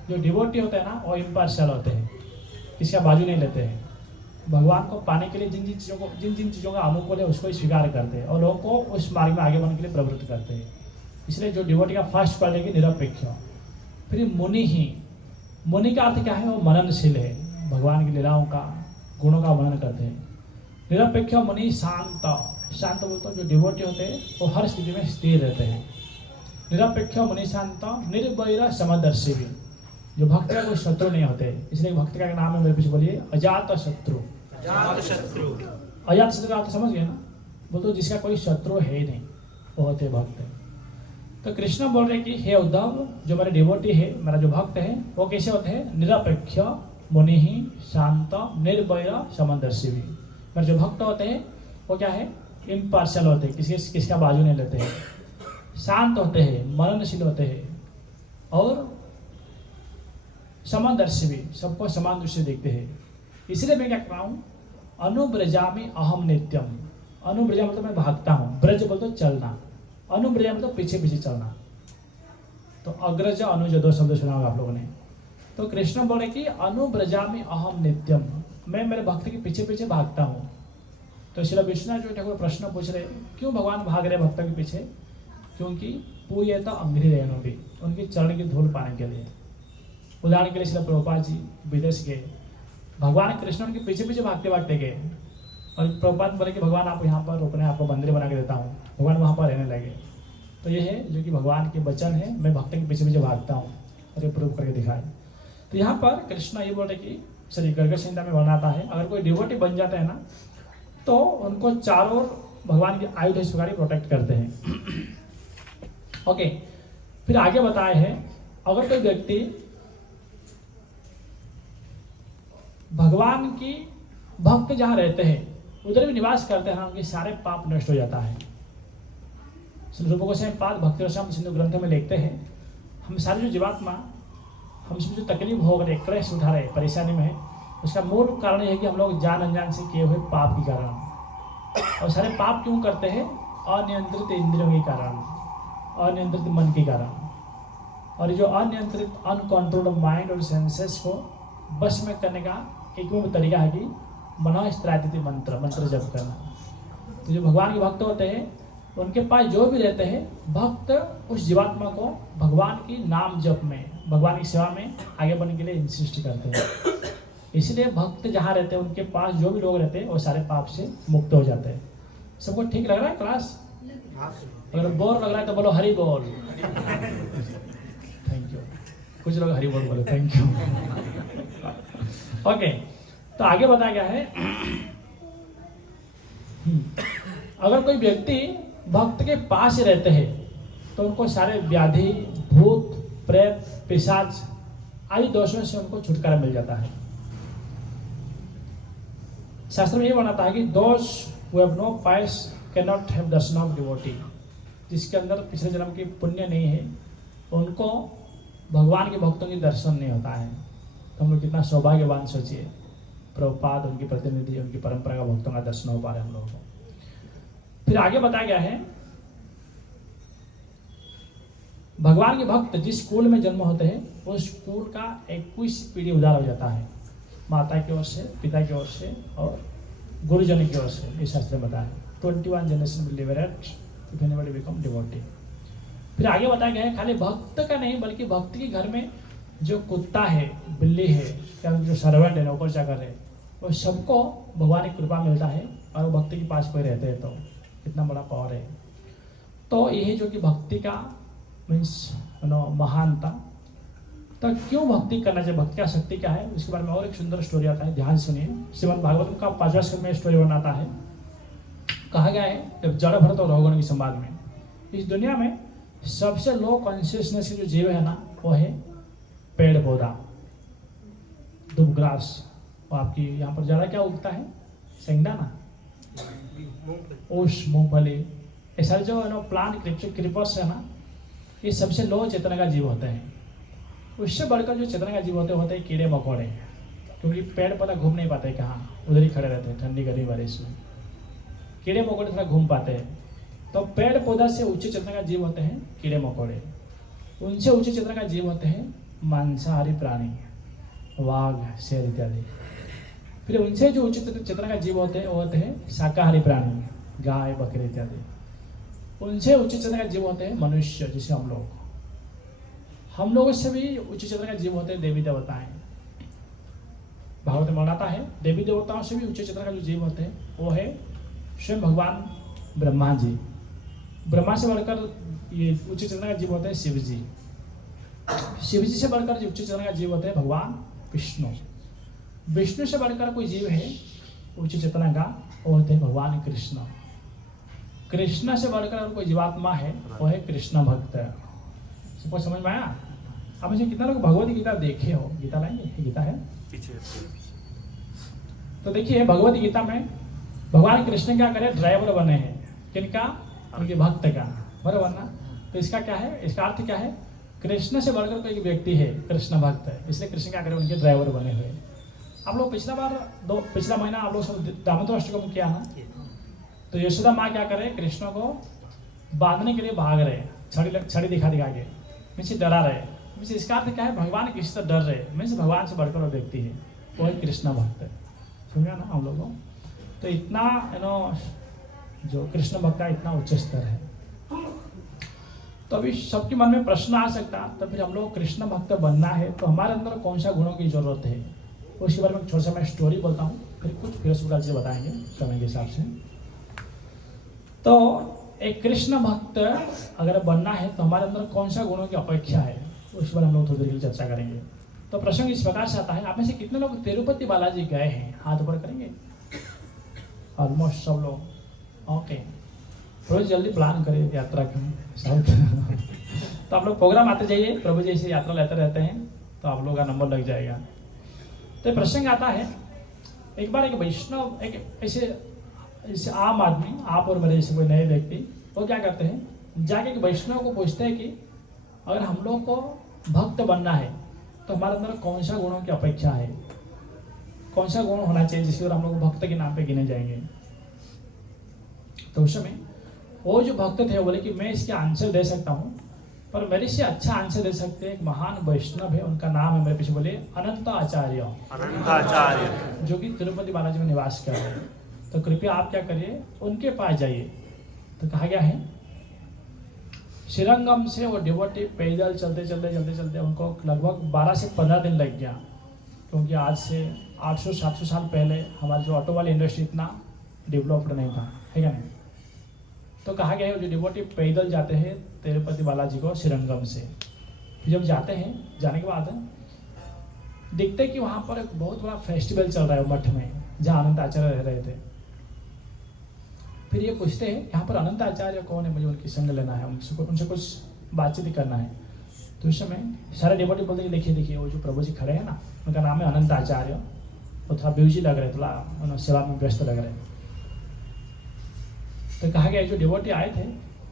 जो डिवोटी होते हैं ना वो इम्पार्शियल होते हैं, किसी का बाजू नहीं लेते हैं। भगवान को पाने के लिए जिन जिन चीज़ों का अनुकूल है उसको ही स्वीकार करते हैं और लोगों को उस मार्ग में आगे बढ़ने के लिए प्रवृत्त करते हैं। इसलिए जो डिवोटी का फर्स्ट पढ़ लेगी निरपेक्ष। फिर मुनि का अर्थ क्या है, वो मननशील है, भगवान की लीलाओं का गुणों का मनन करते हैं। निरपेक्ष मुनि शांत बोलते हैं जो डिवोटी होते हैं वो हर स्थिति में स्थिर रहते हैं। निरपेक्ष मुनि शांत निर्वैर समदर्शी भी, जो भक्त का कोई शत्रु नहीं होते। इसलिए भक्त का नाम है, मेरे पीछे बोलिए, अजात शत्रु। अजात शत्रु का अर्थ समझ गए ना, बोलते जिसका कोई शत्रु है ही नहीं, वो होते भक्त। तो कृष्ण बोल रहे कि हे उद्धव, जो मेरे डिवोटी है, मेरा जो भक्त है, वो कैसे होते हैं, निरपेक्ष मुनि शांत निर्वैर समदर्शी भी। मेरे जो भक्त होते हैं वो क्या है, इम्पार्शियल होते हैं, किसका बाजू नहीं लेते हैं, शांत होते हैं, मननशील होते हैं और समदर्शी भी, सबको समान दृष्टि देखते हैं। इसलिए मैं क्या कर रहा हूँ, अनुब्रजामि अहम नित्यम। अनुब्रजा मतलब मैं भागता हूँ, ब्रज बोलते चलना, अनुब्रजा मतलब पीछे पीछे चलना। तो अग्रज अनुज दो शब्द सुना होगा आप लोगों ने। तो कृष्ण बोले कि अनुब्रजामि अहम नित्यम, मैं मेरे भक्त के पीछे पीछे भागता हूँ। तो इसलिए विष्णु जो ठाकुर प्रश्न पूछ रहे, क्यों भगवान भाग रहे भक्तों के पीछे, क्योंकि पूयेत अंग्रि रेणुवि, उनकी चरण की धूल पाने के लिए। उदाहरण के लिए श्रील प्रभुपाद जी विदेश गए, भगवान कृष्ण उनके पीछे पीछे भागते भागते गए और प्रभुपाद बोले कि भगवान आप यहाँ पर रुकने, आपको मंदिर बना के देता हूँ। भगवान वहाँ पर रहने लगे। तो ये है जो कि भगवान के वचन है, मैं भक्त के पीछे पीछे भागता हूँ और ये प्रूव करके दिखाए। तो यहाँ पर कृष्ण ये बोल रहे कि सॉरी गर्ग संहिता में वर्णन आता है, अगर कोई डिवोटी बन जाता है ना तो उनको चारों ओर भगवान के आयुध स्वीकारी प्रोटेक्ट करते हैं। ओके, फिर आगे बताए हैं, अगर कोई व्यक्ति भगवान की भक्त जहाँ रहते हैं उधर भी निवास करते हैं, उनके सारे पाप नष्ट हो जाता है। रूप गोस्वामी पाद भक्ति रसायन सिंधु ग्रंथ में लिखते हैं, हम सारे जो जीवात्मा हमसे जो तकलीफ हो रहे, क्लेश उठा रहे, परेशानी में है, उसका मूल कारण यह है कि हम लोग जान अनजान से किए हुए पाप के कारण। और सारे पाप क्यों करते हैं, अनियंत्रित इंद्रियों के कारण, अनियंत्रित मन के कारण। और जो अनियंत्रित अनकंट्रोल्ड माइंड और सेंसेस को बस में करने का एक तरीका है कि मनोस्त्रातिथि मंत्र जप करना। तो जो भगवान के भक्त होते हैं उनके पास जो भी रहते हैं, भक्त उस जीवात्मा को भगवान की नाम जप में, भगवान की सेवा में आगे बढ़ने के लिए इंसिस्ट करते हैं। इसलिए भक्त जहाँ रहते हैं उनके पास जो भी लोग रहते हैं वो सारे पाप से मुक्त हो जाते हैं। सबको ठीक लग रहा है क्लास? अगर बोर लग रहा है तो बोलो हरि बोल। Thank you. कुछ लोग हरि बोल बोले, थैंक यू। ओके, तो आगे बताया गया है, अगर कोई व्यक्ति भक्त के पास रहते हैं तो उनको सारे व्याधि, भूत, प्रेत, पिशाच आदि दोषों से उनको छुटकारा मिल जाता है। शास्त्र में ये बनाता है कि those who have no piety can not have darshan of devotee, जिसके अंदर पिछले जन्म की पुण्य नहीं है उनको भगवान के भक्तों की दर्शन नहीं होता है। तो हम लोग कितना सौभाग्यवान सोचिए। प्रभुपाद उनकी प्रतिनिधि, उनकी परंपरा का भक्तों का दर्शन हो पा रहे हम लोगों को। फिर आगे बताया गया है भगवान के भक्त जिस कुल में जन्म होते हैं उस कुल का 21 पीढ़ी उधार हो जाता है, माता की ओर से, पिता की ओर से और गुरुजन की ओर से। इस शास्त्र में बताया 21 generation will liberate if anybody become devotee. फिर आगे बताया गया है खाली भक्त का नहीं बल्कि भक्त के घर में जो कुत्ता है, बिल्ली है या जो सर्वेंट है, नौकर चाकर है, वो सबको भगवान की कृपा मिलता है और वो भक्ति के पास कोई रहते हैं तो इतना बड़ा पावर है। तो यही जो कि भक्ति का मीन्स महानता। तो क्यों भक्ति करना चाहिए, भक्ति का शक्ति क्या है, उसके बारे में और एक सुंदर स्टोरी आता है, ध्यान सुनिए। श्रीमद् भागवत का 5वां स्कंद में स्टोरी बनाता है। कहा गया है जब जड़ भरत और रघुगण के संवाद में, इस दुनिया में सबसे लो कॉन्शियसनेस के जो जीव है ना वो है पेड़ पौधा, दुब ग्रास। और आपकी यहाँ पर ज़्यादा क्या उगता है, सेंगडा ना, ओस, मूंगफली, ये सारे जो है ना प्लांट क्रीपर्स है ना, ये सबसे लो चेतना का जीव होते हैं। उससे बढ़कर जो चेतना का जीव होते हैं कीड़े मकोड़े, क्योंकि पेड़ पौधा घूम नहीं पाते कहाँ, उधर ही खड़े रहते हैं ठंडी गर्मी बारिश में। कीड़े मकोड़े थोड़ा घूम पाते हैं। तो पेड़ पौधा से उच्च चेतना का जीव होते हैं कीड़े मकोड़े, उनसे उच्च चेतना का जीव होते हैं मांसाहारी प्राणी, वाघ, शेर इत्यादि। फिर उनसे जो उच्च चेतना का जीव होते हैं वो होते हैं शाकाहारी प्राणी, गाय, बकरी इत्यादि। उनसे उच्च चेतना का जीव होते हैं मनुष्य, जैसे हम लोगों से भी उच्च चेतना का जीव होते हैं देवी देवताएं। भागवत में बताता है देवी देवताओं से भी उच्च चेतना का जो जीव होते हैं वो है स्वयं भगवान ब्रह्मा जी। ब्रह्मा से बढ़कर ये उच्च चेतना का जीव होते हैं शिव जी। शिव जी से बढ़कर जो उच्च चेतना का जीव होते हैं भगवान विष्णु। विष्णु से बढ़कर कोई जीव है उच्च चेतना का, वो होते हैं भगवान कृष्ण। कृष्ण से बढ़कर अगर कोई जीवात्मा है वो है कृष्ण भक्त। सबको समझ में आया? अब इसे कितना लोग भगवत गीता देखे हो? गीता लाएंगे, गीता है पीछे। तो देखिए भगवत गीता में भगवान कृष्ण क्या करे, ड्राइवर बने हैं किनका, उनके भक्त का, बराबर ना। तो इसका क्या है, इसका अर्थ क्या है, कृष्ण से बढ़कर कोई व्यक्ति है कृष्ण भक्त है, इसलिए कृष्ण क्या करे, उनके ड्राइवर बने हुए। आप लोग पिछला महीना आप लोग सब दामोदर अष्टकम किया ना, तो यशोदा माँ क्या करे, कृष्ण को बांधने के लिए भाग रहे, छड़ी दिखा के, मीन्स डरा रहे। मीन्स इसका अर्थ क्या है, भगवान किसी से डर रहे, मीन्स भगवान से बढ़कर वो व्यक्ति है, वो है कृष्ण भक्त। समझा ना हम लोगों? तो इतना जो कृष्ण भक्त का इतना उच्च स्तर है। तो अभी सबके मन में प्रश्न आ सकता, तो फिर हम लोग कृष्ण भक्त बनना है तो हमारे अंदर कौन सा गुणों की जरूरत है, उसके बारे में छोटा सा मैं स्टोरी बोलता हूँ, फिर कुछ फिलोसफिकल चीज़ें बताएंगे समय के हिसाब से। तो एक कृष्ण भक्त अगर बनना है तो हमारे अंदर कौन सा गुणों की अपेक्षा है, उस पर हम लोग थोड़ी देर चर्चा करेंगे। तो प्रसंग इस प्रकार से आता है, आप में से कितने लोग तिरुपति बालाजी गए हैं, हाथ ऊपर करेंगे? ऑलमोस्ट सब लोग। ओके, रोज जल्दी प्लान करें यात्रा की तो आप लोग प्रोग्राम आते जाइए, प्रभु जी ऐसे यात्रा लेते रहते हैं तो आप लोग का नंबर लग जाएगा। तो प्रसंग आता है, एक बार एक वैष्णव, एक ऐसे आम आदमी, आप और मेरे जैसे कोई नए व्यक्ति, वो क्या करते हैं, जाके एक वैष्णव को पूछते हैं कि अगर हम लोग को भक्त बनना है तो हमारे अंदर कौन सा गुणों की अपेक्षा है, कौन सा गुण होना चाहिए जिसके हम लोग भक्त के नाम पे गिने जाएंगे। तो उस समय वो जो भक्त थे बोले कि मैं इसके आंसर दे सकता हूँ, पर मेरे से अच्छा आंसर दे सकते हैं एक महान वैष्णव है, उनका नाम है, मेरे पीछे बोले अनंत आचार्य, जो कि तिरुपति बालाजी में निवास कर रहे हैं। तो कृपया आप क्या करिए, उनके पास जाइए। तो कहा गया है श्रीरंगम से वो डिवोटी पैदल चलते उनको लगभग 12 से 15 दिन लग गया, क्योंकि आज से 800-700 साल पहले हमारी जो ऑटो वाली इंडस्ट्री इतना डेवलप्ड नहीं था, है क्या नहीं। तो कहा गया है जो डिवोटी पैदल जाते हैं तिरुपति बालाजी को श्रीरंगम से, जब जाते हैं, जाने के बाद देखते कि वहाँ पर एक बहुत बड़ा फेस्टिवल चल रहा है मठ में, जहाँ अनंत आचार्य रह रहे थे। फिर ये पूछते हैं यहाँ पर अनंत आचार्य कौन है, मुझे उनकी संग लेना है, उनसे कुछ बातचीत करना है। तो इस समय सारे डिवोटी बोलते हैं देखिए वो जो प्रभु जी खड़े हैं ना, उनका नाम है अनंत आचार्य, वो थोड़ा बिजी लग रहे, थोड़ा सेवा में व्यस्त लग रहे। तो कहा गया जो डिवोटी आए थे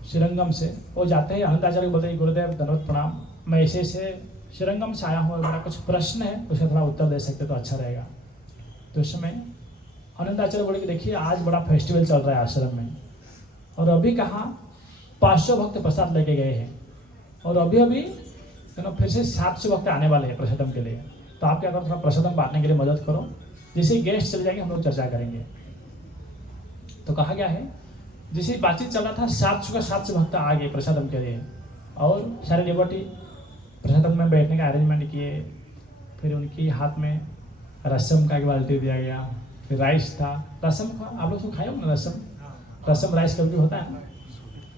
श्रीरंगम से, वो जाते हैं अनंत आचार्य को बोलते हैं गुरुदेव दंडवत प्रणाम, मैं ऐसे श्रीरंगम से आया हूँ, मेरा कुछ प्रश्न है, उसका थोड़ा उत्तर दे सकते तो अच्छा रहेगा। तो उस समय आनंद आचार्य बोले कि देखिए आज बड़ा फेस्टिवल चल रहा है आश्रम में, और अभी कहाँ 500 भक्त प्रसाद लेके गए हैं, और अभी अभी फिर से 700 भक्त आने वाले हैं प्रसादम के लिए। तो आप क्या करो, थोड़ा प्रसादम बांटने के लिए मदद करो, जैसे गेस्ट चले जाएंगे हम लोग चर्चा करेंगे। तो कहा गया है जैसे बातचीत चल रहा था 700 का 700 भक्त आ गए प्रसादम के लिए, और सारे डिवोटी प्रसादम में बैठने का अरेंजमेंट किए। फिर उनके हाथ में रसम का एक बाल्टी दिया गया, फिर राइस था। रसम का आप लोग तो खाए हो ना, रसम राइस कभी होता है,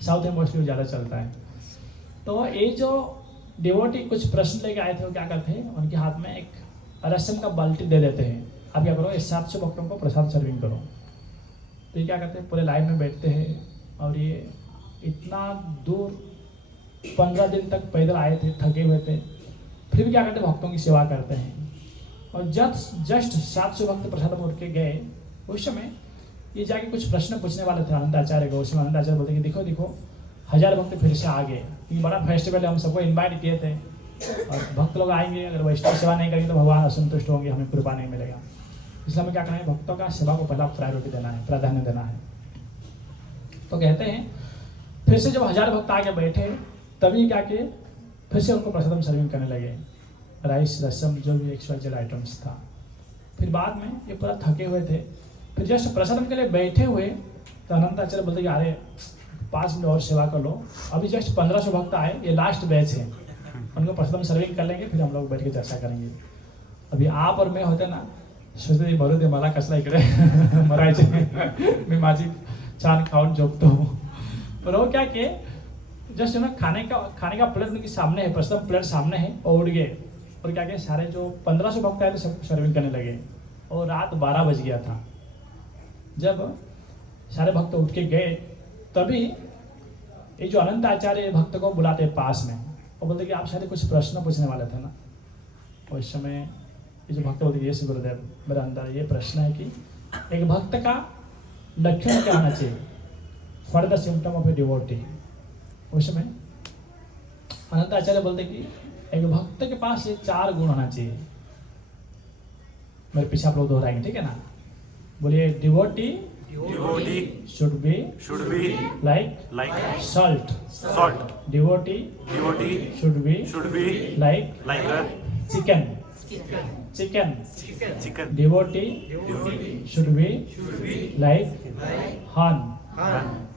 साउथ में मोस्टली ज़्यादा चलता है। तो ये जो डिवोटी कुछ प्रश्न लेके आए थे वो क्या करते हैं, उनके हाथ में एक रसम का बाल्टी दे देते हैं, आप क्या करो इस 700 भक्तों को प्रसाद सर्विंग करो। तो ये क्या करते हैं, पूरे लाइन में बैठते हैं, और ये इतना दूर 15 दिन तक पैदल आए थे, थके हुए थे, फिर भी क्या करते हैं, भक्तों की सेवा करते हैं। और जस्ट 700 भक्त प्रसाद में उठ के गए, उस समय ये जाके कुछ प्रश्न पूछने वाले थे आनंद आचार्य को। उसमें आनंद आचार्य बोलते कि देखो देखो 1000 भक्त फिर से आ गए, ये बड़ा फेस्टिवल है, हम सबको इन्वाइट किए थे, और भक्त लोग आएंगे, अगर वैष्णव सेवा नहीं करेंगे तो भगवान असंतुष्ट होंगे, हमें कृपा नहीं मिलेगा। इसलिए हमें क्या करना है, भक्तों का सेवा को पहला प्रायोरिटी देना है, प्राधान्य देना है। तो कहते हैं फिर से जब 1000 भक्त आके बैठे, तभी क्या किए, फिर से उनको प्रसादम सर्विंग करने लगे, राइस रसम जो भी XYZ आइटम्स था। फिर बाद में ये पूरा थके हुए थे, फिर जस्ट प्रसादम के लिए बैठे हुए तो अनंत आचार्य बोलते कि अरे 5 मिनट और सेवा कर लो, अभी जस्ट 1500 भक्त आए, ये लास्ट बैच है, उनको प्रसादम सर्विंग कर लेंगे, फिर हम लोग बैठ के चर्चा करेंगे। अभी आप और मैं होते ना, सोचते बरों दे मला कसला इकडे मरायचे, मी माझी छान खाऊन झोपतो। पर वो क्या किए, जस्ट ना खाने का प्लेट उनके सामने है, प्रसादम प्लेट सामने है, और उड़ गए, और क्या किया, सारे जो 1500 भक्त आए थे सब सर्विंग करने लगे, और रात 12 बज गया था। जब सारे भक्त उठ के गए, तभी ये जो अनंत आचार्य भक्त को बुलाते पास में, और बोलते कि आप शायद कुछ प्रश्न पूछने वाले थे ना। और इस समय ये जो भक्त बोलते कि ये गुरुदेव, मेरे अंदर ये प्रश्न है कि एक भक्त का लक्षण क्या होना चाहिए, for the symptom of a devotee. उस समय अनंत आचार्य बोलते कि एक भक्त के पास ये 4 गुण होना चाहिए। मेरे पीछे आप लोग दोहराएंगे, ठीक है ना? बोलिए, devotee should be like salt. Devotee should be like chicken. Devotee should be like han.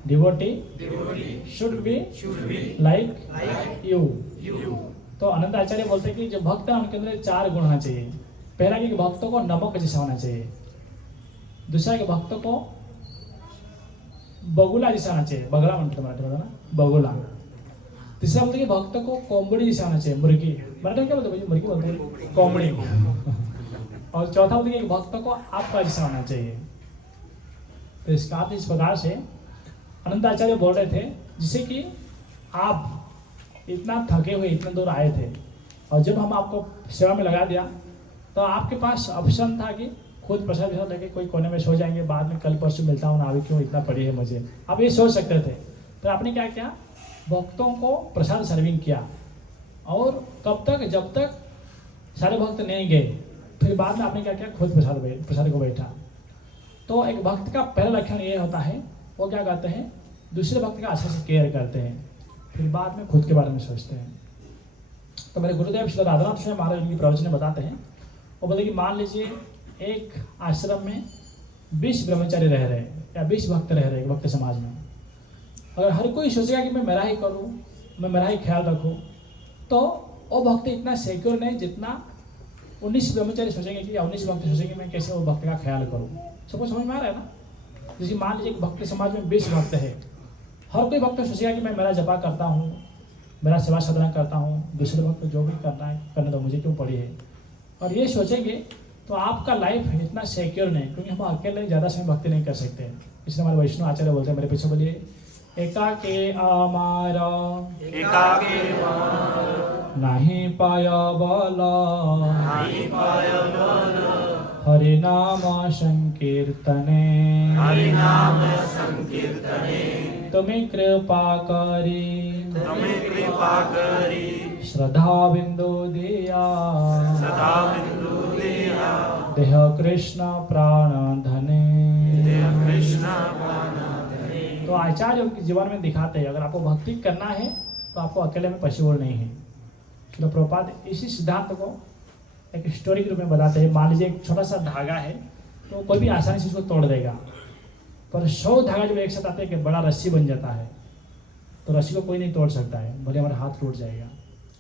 Devotee should be like you. तो अनंत आचार्य बोलते हैं कि जो भक्त है उनके अंदर 4 गुण होना चाहिए। पहला कि भक्तों को नमक जैसा होना चाहिए, दूसरा कि भक्तों को बगुला जैसा होना चाहिए, बगला म्हणतो मराठी में ना, बगुला। तीसरा बोलते कि भक्त को कोंबड़ी जैसा होना चाहिए, मुर्गी, मराठी में क्या बोलते हैं, मुर्गी बोलते हैं, कोंबड़ी। और चौथा बोलते कि भक्त को आपका जैसा होना चाहिए। तो इसका अर्थ इस प्रकार से अनंत आचार्य बोल रहे थे, जिससे कि आप इतना थके हुए इतना दूर आए थे, और जब हम आपको सेवा में लगा दिया तो आपके पास ऑप्शन था कि खुद प्रसाद विसाद लेके कोई कोने में सो जाएंगे, बाद में कल परसों मिलता हूँ ना, अभी क्यों इतना पड़ी है मुझे, आप ये सोच सकते थे। पर आपने क्या किया, भक्तों को प्रसाद सर्विंग किया, और कब तक, जब तक सारे भक्त नहीं गए, फिर बाद में आपने क्या किया, खुद प्रसाद को बैठा। तो एक भक्त का पहला लक्षण ये होता है, वो क्या करते हैं, दूसरे भक्त का अच्छे से केयर करते हैं, फिर बाद में खुद के बारे में सोचते हैं। तो मेरे गुरुदेव श्री राधानाथ स्वामी महाराज उनकी प्रवचन में बताते हैं, वो बोलते कि मान लीजिए एक आश्रम में 20 ब्रह्मचारी रह रहे हैं या 20 भक्त रह रहे हैं भक्त समाज में। अगर हर कोई सोचेगा कि मैं मेरा ही करूं, मैं मेरा ही ख्याल रखूं, तो वो भक्त इतना सिक्योर नहीं जितना 19 ब्रह्मचारी सोचेंगे कि, या 19 भक्त सोचेंगे मैं कैसे वो भक्त का ख्याल करूं। सबको समझ में आ रहा है ना? जैसे मान लीजिए भक्त समाज में 20 भक्त है, हर कोई भक्त सोचेगा कि मैं मेरा जपा करता हूँ, मेरा सेवा साधना करता हूँ, दूसरे भक्त जो भी करना है करने दो, मुझे क्यों पड़ी है। और ये सोचेंगे तो आपका लाइफ इतना सिक्योर नहीं, क्योंकि हम अकेले ज़्यादा समय भक्ति नहीं कर सकते। इसलिए हमारे वैष्णव आचार्य बोलते हैं, मेरे पीछे बोलिए, एकाके अमारा नहीं पाया बाला, हरि नाम संकीर्तने तुम्हें कृपा करी श्रद्धा बिंदु दिया देह कृष्ण प्राण धने। कृष्ण तो आचार्य के जीवन में दिखाते हैं अगर आपको भक्ति करना है तो आपको अकेले में पॉसिबल नहीं है। तो प्रभुपाद इसी सिद्धांत को एक स्टोरी के रूप में बताते हैं। मान लीजिए एक छोटा सा धागा है तो कोई भी आसानी से उसको तोड़ देगा, पर 100 धागा जब एक साथ आते हैं कि बड़ा रस्सी बन जाता है तो रस्सी को कोई नहीं तोड़ सकता है, भले हमारा हाथ टूट जाएगा।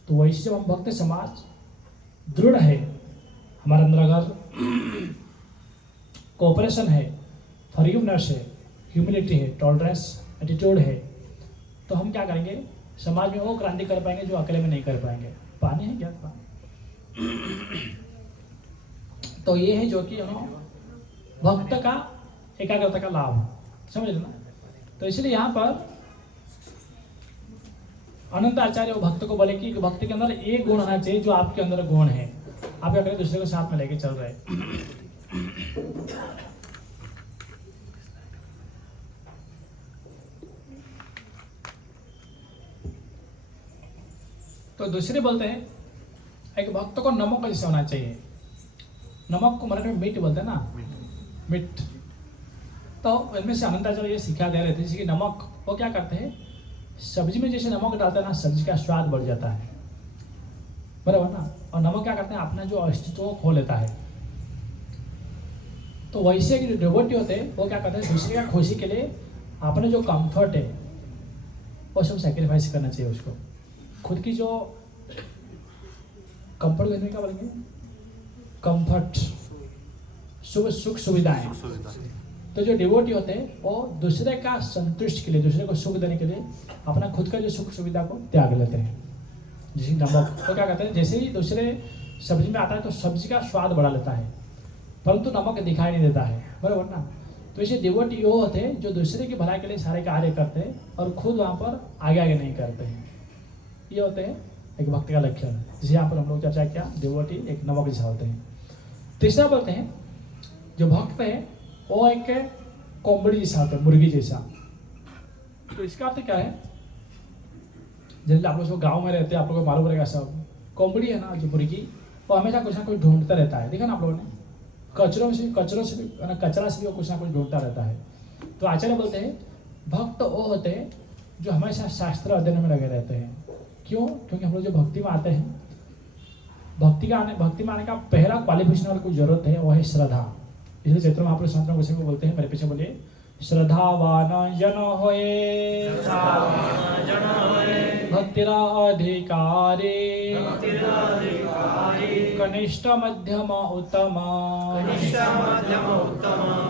तो वैसे जब हम भक्त समाज दृढ़ है, हमारे अंदर अगर कोऑपरेशन है, फॉरगिवनेस है, ह्यूमिलिटी है, टॉलरेंस एटीट्यूड है, तो हम क्या करेंगे, समाज में वो क्रांति कर पाएंगे जो अकेले में नहीं कर पाएंगे। पानी है क्या पानी? तो ये है जो कि भक्त का एकाग्रता का लाभ, समझ लेना। तो इसलिए यहाँ पर अनंत आचार्य भक्त को बोले कि भक्त के अंदर एक गुण होना चाहिए जो आपके अंदर गुण है। आप क्या करें, दूसरे को साथ में लेके चल रहे हैं। तो दूसरे बोलते हैं एक भक्त को नमक जैसे होना चाहिए। नमक को मराठी में मीठ बोलते हैं ना, मीठ। तो इनमें से अनंताचार्य ये सिखा दे रहे थे जैसे कि नमक वो क्या करते हैं, सब्जी में जैसे नमक डालते हैं ना, सब्जी का स्वाद बढ़ जाता है, बराबर ना। और नमक क्या करते हैं, अपना जो अस्तित्व को खो लेता है। तो वैसे जो डिवोटी होते हैं वो क्या करते हैं, दूसरे का खुशी के लिए अपने जो कंफर्ट है वो सब सेक्रीफाइस करना चाहिए उसको। खुद की जो कंफर्ट करने का बोलेंगे, कंफर्ट, सुख सुविधाएं। तो जो डिवोटी होते हैं वो दूसरे का संतुष्ट के लिए, दूसरे को सुख देने के लिए अपना खुद का जो सुख सुविधा को त्याग लेते हैं। जैसे नमक तो क्या कहते हैं, जैसे ही दूसरे सब्जी में आता है तो सब्जी का स्वाद बढ़ा लेता है, परंतु नमक दिखाई नहीं देता है, बराबर ना। तो ऐसे डिवोटी वो होते हैं जो दूसरे की भलाई के लिए सारे कार्य करते हैं और खुद वहाँ पर आगे आगे नहीं करते हैं। ये होते हैं एक भक्त का लक्षण। जिसे यहाँ पर हम लोग चर्चा किया, डिवोटी एक नमक जैसा होते हैं। तीसरा बोलते हैं जो भक्त है वो एक कोंबड़ी जैसा होता है, मुर्गी जैसा। तो इसका अर्थ क्या है, जैसे आप लोग गांव में रहते हैं, आप लोगों को मालूम रहेगा सब, कोंबड़ी है ना जो मुर्गी, वो हमेशा कुछ ना कुछ ढूंढता रहता है। देखा ना आप लोगों ने, कचरों से भी कचरा से भी वो कुछ ना कुछ ढूंढता रहता है। तो आचार्य बोलते हैं भक्त वो होते हैं जो हमेशा शास्त्र अध्ययन में लगे रहते हैं। क्यों? क्योंकि हम लोग जो भक्ति में आते हैं, भक्ति में आने का पहला क्वालिफिकेशन वाली कुछ जरूरत है, वो है श्रद्धा। इसलिए चैत्र में आप लोग संत को बोलते हैं, मेरे पीछे बोलिए, श्रद्धावान जन होए भक्तिरा अधिकारी कनिष्ठ मध्यम उत्तम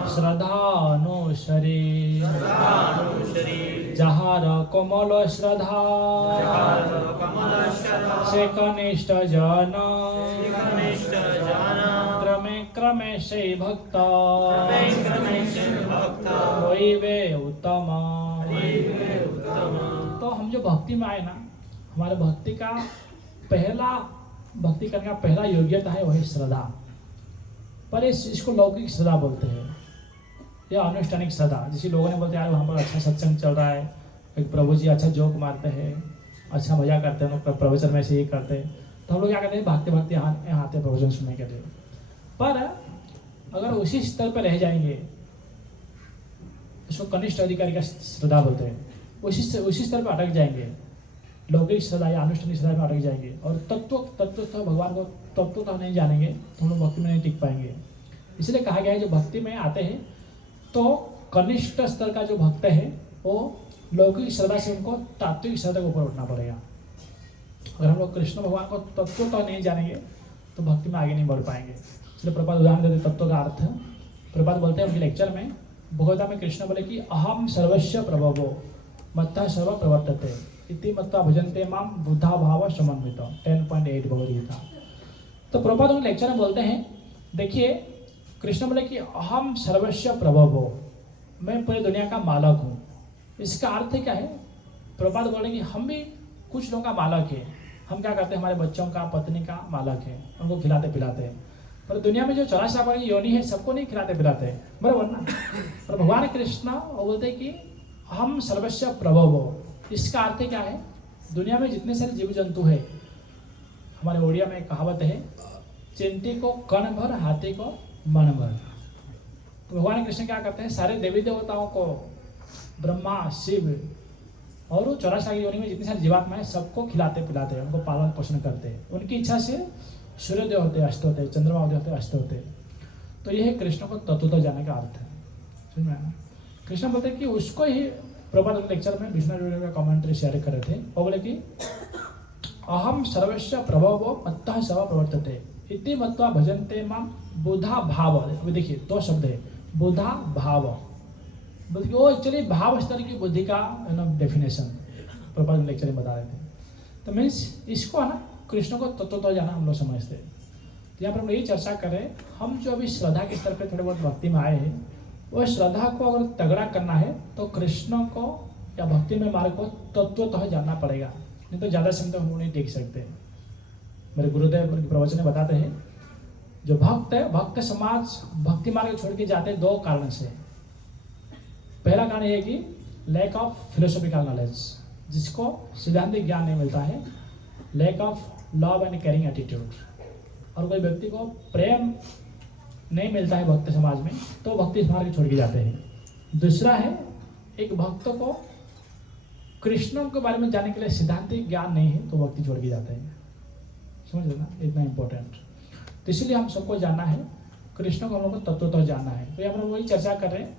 श्रद्धानुसरी जहार कोमल श्रद्धा से कनिष्ठ जन क्रमे क्रमे से भक्त वही वे उत्तम। तो हम जो भक्ति में आए ना, हमारे भक्ति का पहला, भक्ति करने का पहला योग्यता है वही श्रद्धा। पर इसको लौकिक श्रद्धा बोलते हैं या अनुष्ठानिक श्रद्धा। जैसे लोगों ने बोलते हैं यार वहाँ पर अच्छा सत्संग चल रहा है, एक प्रभु जी अच्छा जोक मारते हैं, अच्छा मजा करते हैं, लोग प्रवचन में से ये करते हैं, तो हम लोग क्या करते हैं, भागते भागते यहाँ आते हैं प्रवचन सुनने के लिए। पर अगर उसी स्तर पर रह जाएंगे, उसको कनिष्ठ अधिकारी का श्रद्धा बोलते हैं, उसी स्तर पर अटक जाएंगे, लौकिक श्रद्धा या अनुष्ठानिक श्रद्धा में अटक जाएंगे और तत्व तो भगवान को तत्व तो नहीं जानेंगे तो हम लोग भक्ति में नहीं टिक पाएंगे। इसलिए कहा गया है जो भक्ति में आते हैं तो कनिष्ठ स्तर का जो भक्त है वो लौकिक श्रद्धा से उनको तात्विक श्रद्धा के ऊपर उठना पड़ेगा। अगर हम लोग कृष्ण भगवान को तत्व तो नहीं जानेंगे तो भक्ति में आगे नहीं बढ़ पाएंगे। इसलिए प्रभुपाद उदाहरण देते तत्व का अर्थ। प्रभुपाद बोलते हैं उनके लेक्चर में, भगवता में कृष्ण बोले कि अहम सर्वस्व प्रभवो मत्तः सर्व प्रवर्तते इति मत्वा भजन्ते माम बुद्धा भाव समन्वित 10.8 भगवद्गीता। तो प्रभुपाद उनके लेक्चर में बोलते हैं, देखिए कृष्ण बोले कि अहम सर्वस्व प्रभवो, मैं पूरी दुनिया का मालक हूँ। इसका अर्थ क्या है? प्रभुपाद बोले कि हम भी कुछ लोगों का मालक है। हम क्या करते हैं, हमारे बच्चों का, पत्नी का मालक है, उनको खिलाते पिलाते हैं। पर दुनिया में जो 84 लाख की योनि है सबको नहीं खिलाते पिलाते हैं, बराबर ना। पर भगवान कृष्ण वो बोलते हैं कि हम सर्वस्व प्रभवो। इसका अर्थ क्या है? दुनिया में जितने सारे जीव जंतु है, हमारे ओडिया में एक कहावत है, चिंटी को कण भर हाथी को मन भर। तो भगवान कृष्ण क्या करते हैं, सारे देवी देवताओं को, ब्रह्मा शिव और 84 योनि में जितनी सारी जीवात्माएं सबको खिलाते पिलाते हैं, उनको पालन पोषण करते हैं। उनकी इच्छा से सूर्योदय होते अस्त होते, चंद्रमा उदय होते अस्त होते। तो यह है कृष्ण को तत्वतः जाने का अर्थ है। समझ में आया? कृष्ण बोलते हैं कि उसको ही प्रभात लेक्चर में विष्णु का कमेंट्री शेयर कर रहे थे। वो बोले कि अहम सर्वस्व प्रभवो मत्तः सव प्रवर्तते इति मत्वा भजन्ते माम बुधा भाव। अभी देखिए 2 शब्द है, बुधा भाव। बल्कि वो एक्चुअली भाव स्तर की बुद्धि का डेफिनेशन प्रभात लेक्चर में बता रहे थे। तो मीन्स इसको है ना कृष्ण को तत्वतः जाना हम लोग समझते हैं। तो यहाँ पर हम यही चर्चा करें, हम जो अभी श्रद्धा के स्तर पे थोड़े बहुत भक्ति में आए हैं, वो श्रद्धा को अगर तगड़ा करना है तो कृष्ण को या भक्ति में मार्ग को तत्वतः जानना पड़ेगा, नहीं तो ज़्यादा समय तो हम नहीं टेक सकते। मेरे गुरुदेव प्रवचन में बताते हैं, जो भक्त है, भक्त समाज भक्ति मार्ग छोड़ के जाते हैं 2 कारण से। पहला कारण ये है कि लैक ऑफ फिलोसॉफिकल नॉलेज, जिसको सिद्धांतिक ज्ञान नहीं मिलता है, lack of love and caring attitude, और कोई व्यक्ति को प्रेम नहीं मिलता है भक्त समाज में तो भक्ति मार्ग छोड़ के जाते हैं। दूसरा है, एक भक्त को कृष्ण के बारे में जानने के लिए सिद्धांतिक ज्ञान नहीं है तो भक्ति छोड़ के जाते हैं। समझ रहे ना, इतना इंपॉर्टेंट। तो इसलिए हम सबको जानना है, कृष्ण को हम लोग को तत्वतः जानना है। तो यहाँ पर वही चर्चा कर रहे हैं।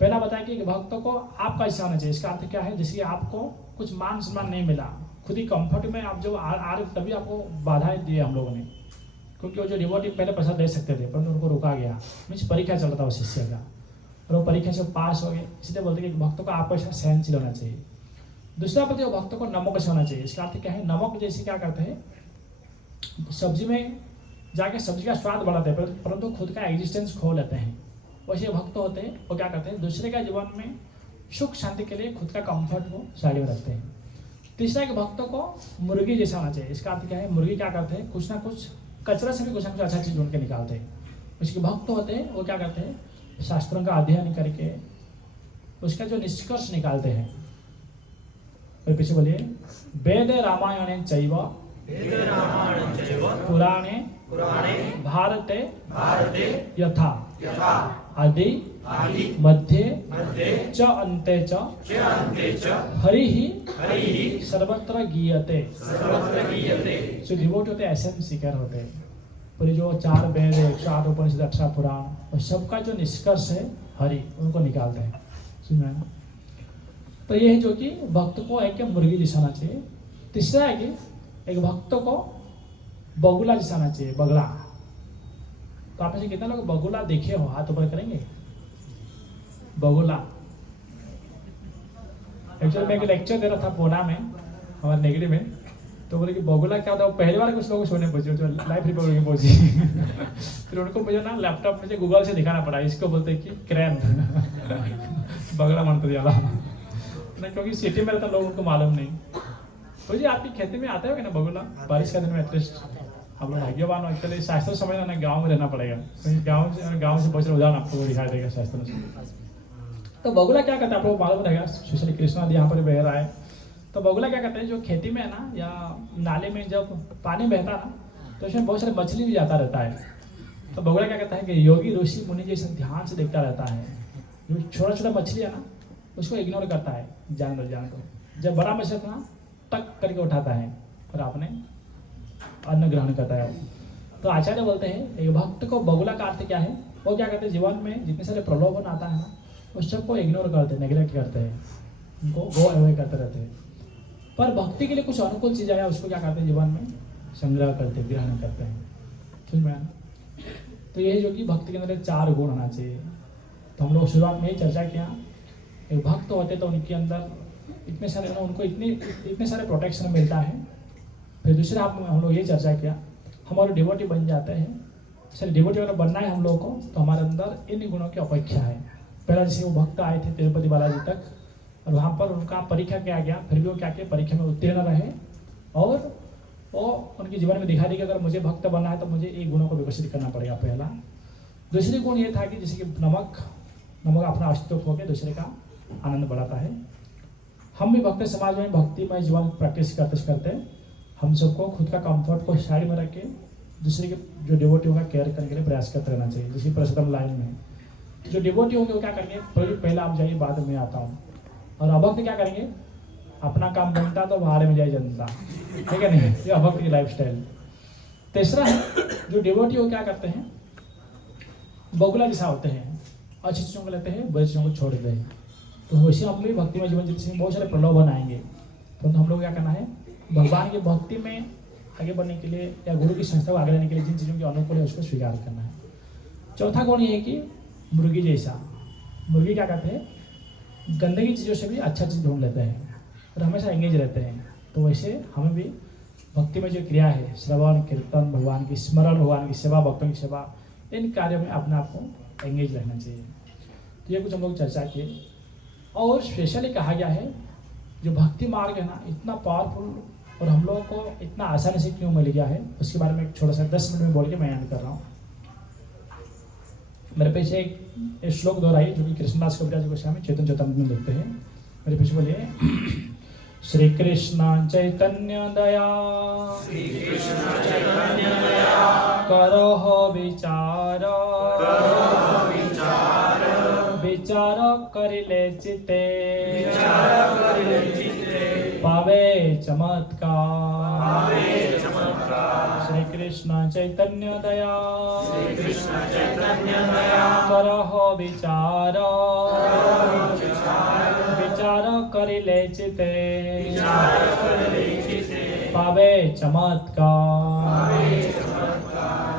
पहला बताया कि भक्त को आपका हिस्सा होना चाहिए। इसका अर्थ क्या है, जैसे आपको कुछ मान सम्मान नहीं मिला, खुद ही कंफर्ट में आप जब आ रहे तभी आपको बाधाएं दी हम लोगों ने, क्योंकि वो जो डिवोटी पहले पैसा दे सकते थे परंतु उनको रोका गया। मीन्स परीक्षा चल रहा था उस शिष्य का और वो परीक्षा से पास हो गए। इसलिए बोलते हैं कि भक्त को आपको ऐसा सहनशील होना चाहिए। दूसरा पति भक्त को नमक से होना चाहिए। इसका अर्थ क्या है, नमक जैसे क्या करते हैं, सब्जी में जाके सब्जी का स्वाद बढ़ाते हैं परंतु खुद का एग्जिस्टेंस खो लेते हैं। वैसे भक्त होते हैं, वो क्या करते हैं, दूसरे का जीवन में सुख शांति के लिए खुद का कंफर्ट को साइड में रखते हैं। तीसरा एक भक्त को मुर्गी जैसा होना चाहिए। इसका अर्थ क्या है, मुर्गी क्या करते हैं, कुछ ना कुछ कचरा से भी कुछ ना कुछ अच्छा चीज ढूंढ के निकालते हैं। उसके भक्त होते हैं, वो क्या करते हैं, शास्त्रों का अध्ययन करके उसका जो निष्कर्ष निकालते हैं। तो पीछे बोलिए, वेद रामायणे चैव पुराणे भारते यथा आदि मध्ये च अन्ते च हरि सर्वत्र गीयते। जो डिवोटी होते हैं एसेंस सीकर होते हैं। पूरे जो 4 वेद 108 उपनिषद 18 पुराण और सबका जो निष्कर्ष है हरि, उनको निकालते हैं। सुन रहे हैं ना? तो ये है जो कि भक्त को एक मुर्गी जिसाना चाहिए। तीसरा है कि एक भक्त को बगुला जिसाना चाहिए, बगला। तो आप में से कितने लोग बगुला देखे हो, हाथ ऊपर करेंगे। बगुला एक्चुअली मैं एक लेक्चर दे रहा था पूना में, हमारे नेगेटिव में, तो बोले कि बगुला क्या होता है। पहली बार कुछ लोगों को सोने पहुंचे, जो लाइव रिपोर्ट में पहुंची फिर उनको मुझे ना लैपटॉप में गूगल से दिखाना पड़ा। इसको बोलते हैं कि क्रैन बगला मानते जाला ना, क्योंकि सिटी में रहता लोग उनको मालूम नहीं। तो जी आपकी खेती में आते हो ना बगुला, बारिश का दिन में एटलीस्ट हम लोग भाग्यवान हो। एक्चुअली शास्त्र समझना ना, गाँव में रहना पड़ेगा, क्योंकि गाँव से बहुत सारे उदाहरण आपको दिखाई देगा शास्त्र से। तो बगुला क्या करता है, आपको मालूम रहेगा, स्पेशली कृष्णा नदी यहाँ पर बह रहा है। तो बगुला क्या करता है, जो खेती में है ना या नाले में जब पानी बहता है ना, तो उसमें बहुत सारे मछली भी जाता रहता है। तो बगुला क्या करता है कि योगी ऋषि मुनि जैसे ध्यान से देखता रहता है। जो छोटा छोटा मछली है ना उसको इग्नोर करता है, जान दो। जब बड़ा मछली था टक करके उठाता है और आपने अन्न ग्रहण करता है। तो आचार्य बोलते हैं एक भक्त को बगुला का अर्थ क्या है, वो क्या करते हैं, जीवन में जितने सारे प्रलोभन आता है ना उस सबको इग्नोर करते हैं, नेग्लेक्ट करते हैं, उनको गो अवॉइड करते रहते हैं। पर भक्ति के लिए कुछ अनुकूल चीज़ आया उसको क्या करते हैं, जीवन में संग्रह करते हैं, ग्रहण करते हैं। समझ में आया? तो यही जो कि भक्ति के अंदर 4 गुण होना चाहिए। तो हम लोग शुरुआत में ही चर्चा किया, एक भक्त होते तो उनके अंदर इतने सारे उनको इतने सारे प्रोटेक्शन मिलता है। फिर दूसरा हम लोग ये चर्चा किया, हमारे डिवोटी बन जाते हैं। सर डिवोटी अगर बनना है हम लोग को तो हमारे अंदर इन गुणों की अपेक्षा है। पहला जैसे वो भक्त आए थे तिरुपति बालाजी तक और वहाँ पर उनका परीक्षा किया गया, फिर भी वो क्या किया, परीक्षा में उत्तीर्ण रहे और वो उनके जीवन में दिखा दी कि अगर मुझे भक्त बनना है तो मुझे एक गुणों को विकसित करना पड़ेगा। पहला। दूसरी गुण ये था कि जैसे कि नमक अपना अस्तित्व हो के दूसरे का आनंद बढ़ाता है। हम भी भक्त समाज में भक्तिमय जीवन प्रैक्टिस करते हम सबको खुद का कंफर्ट को साइड में रख के दूसरे के जो डिवोटी का केयर करने के लिए प्रयास करते रहना चाहिए। जिसकी परशुराम लाइन में तो जो डिवोटी होंगे वो क्या करेंगे, पहले आप जाइए, बाद में आता हूँ। और अभक्त क्या करेंगे, अपना काम बनता तो बाहर में जाए जनता, ठीक है नहीं, ये अभक्त की लाइफ स्टाइल। तीसरा है जो डिवोटी हो क्या करते हैं, बगुला जैसा होते हैं, अच्छी चीज़ों को लेते हैं, बुरी चीज़ों को छोड़ देते हैं। तो वैसे हम लोग भक्ति में जीवन जीते हैं, बहुत सारे प्रलोभन आएंगे, तो हम लोग क्या करना है, भगवान की भक्ति में आगे बढ़ने के लिए या गुरु की संस्था को आगे लेने के लिए जिन चीज़ों की अनुकूल है उसको स्वीकार करना है। चौथा गुण ये है कि मुर्गी जैसा, मुर्गी क्या करते हैं, गंदगी चीज़ों से भी अच्छा चीज़ ढूंढ लेते हैं और हमेशा एंगेज रहते हैं। तो वैसे हमें भी भक्ति में जो क्रिया है, श्रवण कीर्तन, भगवान की स्मरण, भगवान की सेवा, भक्तों की सेवा, इन कार्यों में अपने आप को एंगेज रहना चाहिए। तो ये कुछ हम लोग चर्चा किए। और स्पेशली कहा गया है जो भक्ति मार्ग है ना, इतना पावरफुल और हम लोगों को इतना आसानी से क्यों मिल गया है, उसके बारे में एक छोटा सा 10 मिनट में बोल के मैं एंड कर रहा हूँ। मेरे पीछे एक श्लोक दोहराइए जो कि कृष्णदास कविराज गोस्वामी चैतन्य चैतन्य में लिखते हैं। मेरे पीछे बोलिए, श्री कृष्ण चैतन्य दया करो विचार, विचार करिले चिते, पावे चमत्कार। श्री कृष्ण चैतन्य दया करो विचार, विचार करिले चिते, पावे चमत्कार।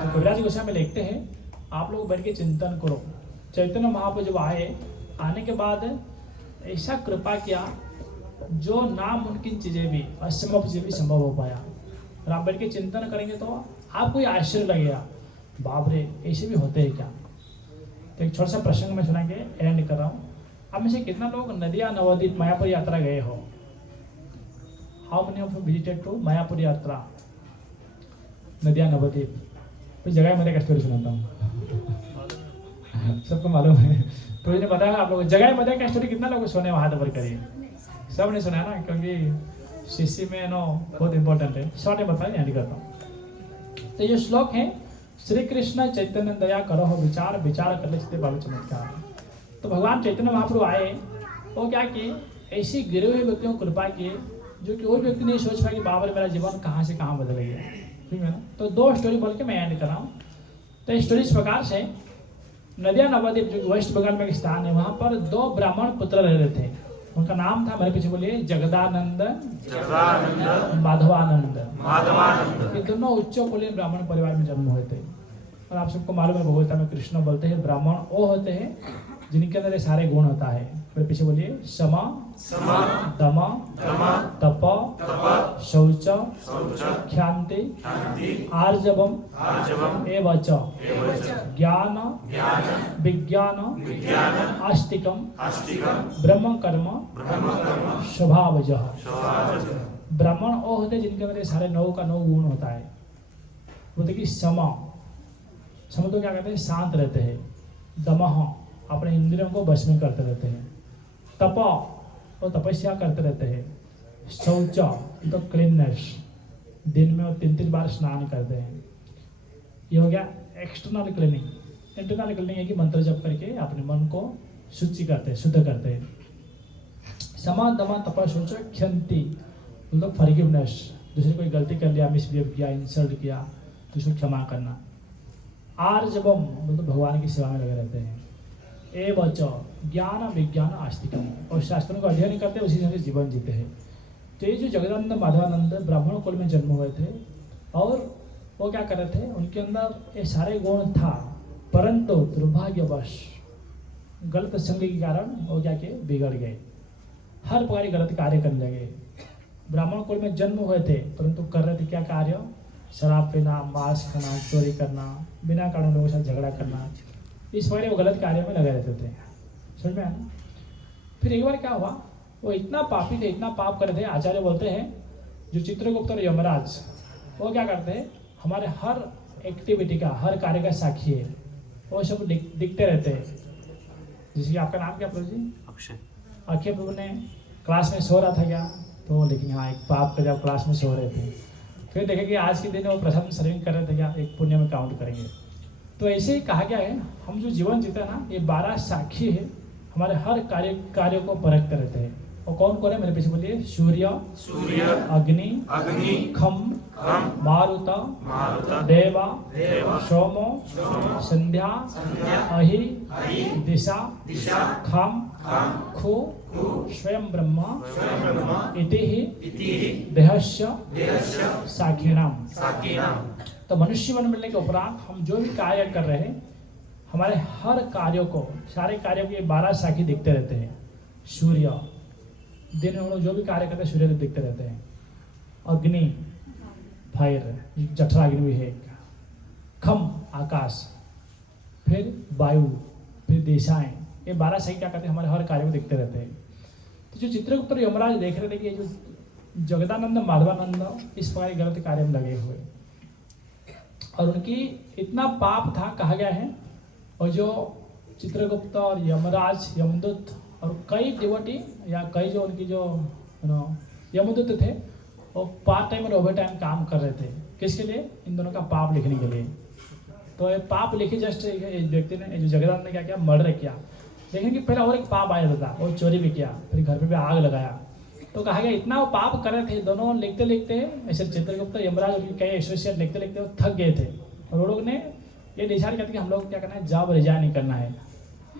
तो कविराज गोस्वामी में लिखते हैं, आप लोग बैठ के चिंतन करो। चैतन्य महाप्रभु जब आने के बाद ऐसा कृपा किया जो नामुमकिन चीज़ें भी, असंभव चीज़ें भी संभव हो पाया। और आप बैठ के चिंतन करेंगे तो आपको ये आश्चर्य लगेगा, बाप रे ऐसे भी होते हैं क्या। तो एक छोटा सा प्रसंग में सुना के एंड कर रहा हूँ। आप में से कितना लोग नदिया नवद्वीप मायापुर यात्रा गए हो? How many of you visited to Mayapur yatra, Nadia Nabadwip? तो जगह मेरे का स्टोरी सुनाता हूँ, सबको मालूम है। तो इन्हें बताया आप लोग जगह मजा का स्टोरी कितना लोग सुने, हाथ ऊपर करिए। सब ने सुना ना, क्योंकि शिष्य में नो बहुत इंपॉर्टेंट है। शॉर्ट में बताइए, एंड करता हूँ। तो ये श्लोक है, श्री कृष्ण चैतन्य दया करो विचार, विचार कर ले चित्ते पावे चमत्कार। तो भगवान चैतन्य महाप्रभु आए, वो क्या किए, ऐसी गिरे हुए व्यक्तियों को कृपा किए जो कि कोई व्यक्ति नहीं सोच पाया कि बाबा मेरा जीवन कहाँ से कहाँ बदल गया, ठीक है ना। तो 2 स्टोरी बोल के मैं एंड कर रहा हूँ। तो स्टोरी इस प्रकार से, नदिया नवद्वीप जो वेस्ट बंगाल में एक स्थान है, वहाँ पर 2 ब्राह्मण पुत्र रह रहे थे। उनका नाम था, मेरे पीछे बोलिए, जगदानंद, माधवानंद। ये दोनों उच्च कुलीन ब्राह्मण परिवार में जन्म हुए थे। और आप सबको मालूम है, भगवता में कृष्ण बोलते हैं ब्राह्मण वो होते हैं जिनके अंदर ये सारे गुण होता है। मेरे पीछे बोलिए, समा, दम, तप, शौच, क्षांति, आर्जवम, एवच, ज्ञान, विज्ञान, आस्तिकम, ब्रह्म कर्म, स्वभावजः। ब्राह्मण वो होते हैं जिनके अंदर सारे 9 का 9 गुण होता है। बोलते कि सम तो क्या कहते हैं, शांत रहते हैं। दमः, अपने इंद्रियों को वश में करते रहते हैं। तप, वो तपस्या करते रहते हैं। शौच, तो क्लीननेस, दिन में वो 3-3 बार स्नान करते हैं। ये हो गया एक्सटर्नल क्लीनिंग। इंटरनल क्लीनिंग है कि मंत्र जप करके अपने मन को शुचि करते हैं, शुद्ध करते हैं। समा, दमा, तप, शौच, क्षंति, मतलब फॉरगिवनेस, दूसरे कोई गलती कर लिया, मिसबिहेव किया, इंसल्ट किया तो उसको क्षमा करना। आर्जवम, मतलब भगवान की सेवा में लगे रहते हैं। एवच, ज्ञान, विज्ञान, आस्तिकम, और शास्त्रों का अध्ययन करते हैं, उसी से जीवन जीते हैं। तो ये जो जगदानंद माधवानंद ब्राह्मण कुल में जन्म हुए थे, और वो क्या कर रहे थे, उनके अंदर ये सारे गुण था, परंतु दुर्भाग्यवश गलत संग के कारण वो क्या के बिगड़ गए, हर प्रकार के गलत कार्य करने लगे। ब्राह्मण कुल में जन्म हुए थे, परंतु कर रहे थे क्या कार्य, शराब पीना, मांस खाना, चोरी करना, बिना कारण लोगों के साथ झगड़ा करना, इस प्रकार वो गलत कार्य में लगे रहते थे। समझ में आया? फिर एक बार क्या हुआ, वो इतना पापी थे, इतना पाप कर रहे थे, आचार्य बोलते हैं जो चित्रगुप्त और यमराज, वो क्या करते हैं, हमारे हर एक्टिविटी का, हर कार्य का साक्षी है, वो सब दिखते रहते हैं। जैसे कि आपका नाम क्या प्रभु जी? अक्षय। अक्षय प्रभु ने क्लास में सो रहा था क्या, तो लेकिन हाँ एक पाप कर जब क्लास में सो रहे थे, फिर देखेंगे आज के दिन वो प्रसाद सर्विंग कर रहे थे क्या, एक पुण्य में काउंट करेंगे। तो ऐसे ही कहा गया है, हम जो जीवन जीते हैं ना, ये 12 साखी है, हमारे हर कार्य को परखते रहते हैं। और कौन कौन है मेरे पीछे बोलिए? सूर्य, अग्नि, खम, मारुत, देवा, सोमो, संध्या, अहि, दिशा, खम, खु, स्वयं ब्रह्म, इति ही देहस्य साखीणाम। तो मनुष्य मन मिलने के उपरांत हम जो भी कार्य कर रहे हैं, हमारे हर कार्यों को, सारे कार्यों के 12 साखी दिखते रहते हैं। सूर्य, दिन में हम लोग जो भी कार्य करते हैं सूर्य दिखते रहते हैं। अग्नि, फायर, जठरा अग्नि भी है। खम, आकाश, फिर वायु, फिर दिशाएं, ये 12 साखी क्या करते हैं, हमारे हर कार्य को दिखते रहते हैं। तो जो चित्रगुप्त और यमराज देख रहे थे कि जो जगदानंद माधवानंद इस प्रकार गलत कार्य में लगे हुए, और उनकी इतना पाप था, कहा गया है। और जो चित्रगुप्त और यमराज, यमदूत और कई डिवोटी या कई जो उनकी जो यमदूत थे, वो पार्ट टाइम और ओवर टाइम काम कर रहे थे। किसके लिए? इन दोनों का पाप लिखने के लिए। तो ये पाप लिखे जस्ट व्यक्ति ने, जो जगदानंद ने क्या किया, मर्डर किया। लेकिन कि पहले और एक पाप आया था, वो चोरी भी किया, फिर घर पे भी आग लगाया। तो कहा गया इतना वो पाप कर रहे थे दोनों, लिखते लिखते ऐसे चित्रगुप्त यमराज और कई एसोसिएट लिखते लिखते वो थक गए थे। और वो लोग ने ये डिसाइड किया कि हम लोग क्या करना है, जॉब रिजाइन नहीं करना है,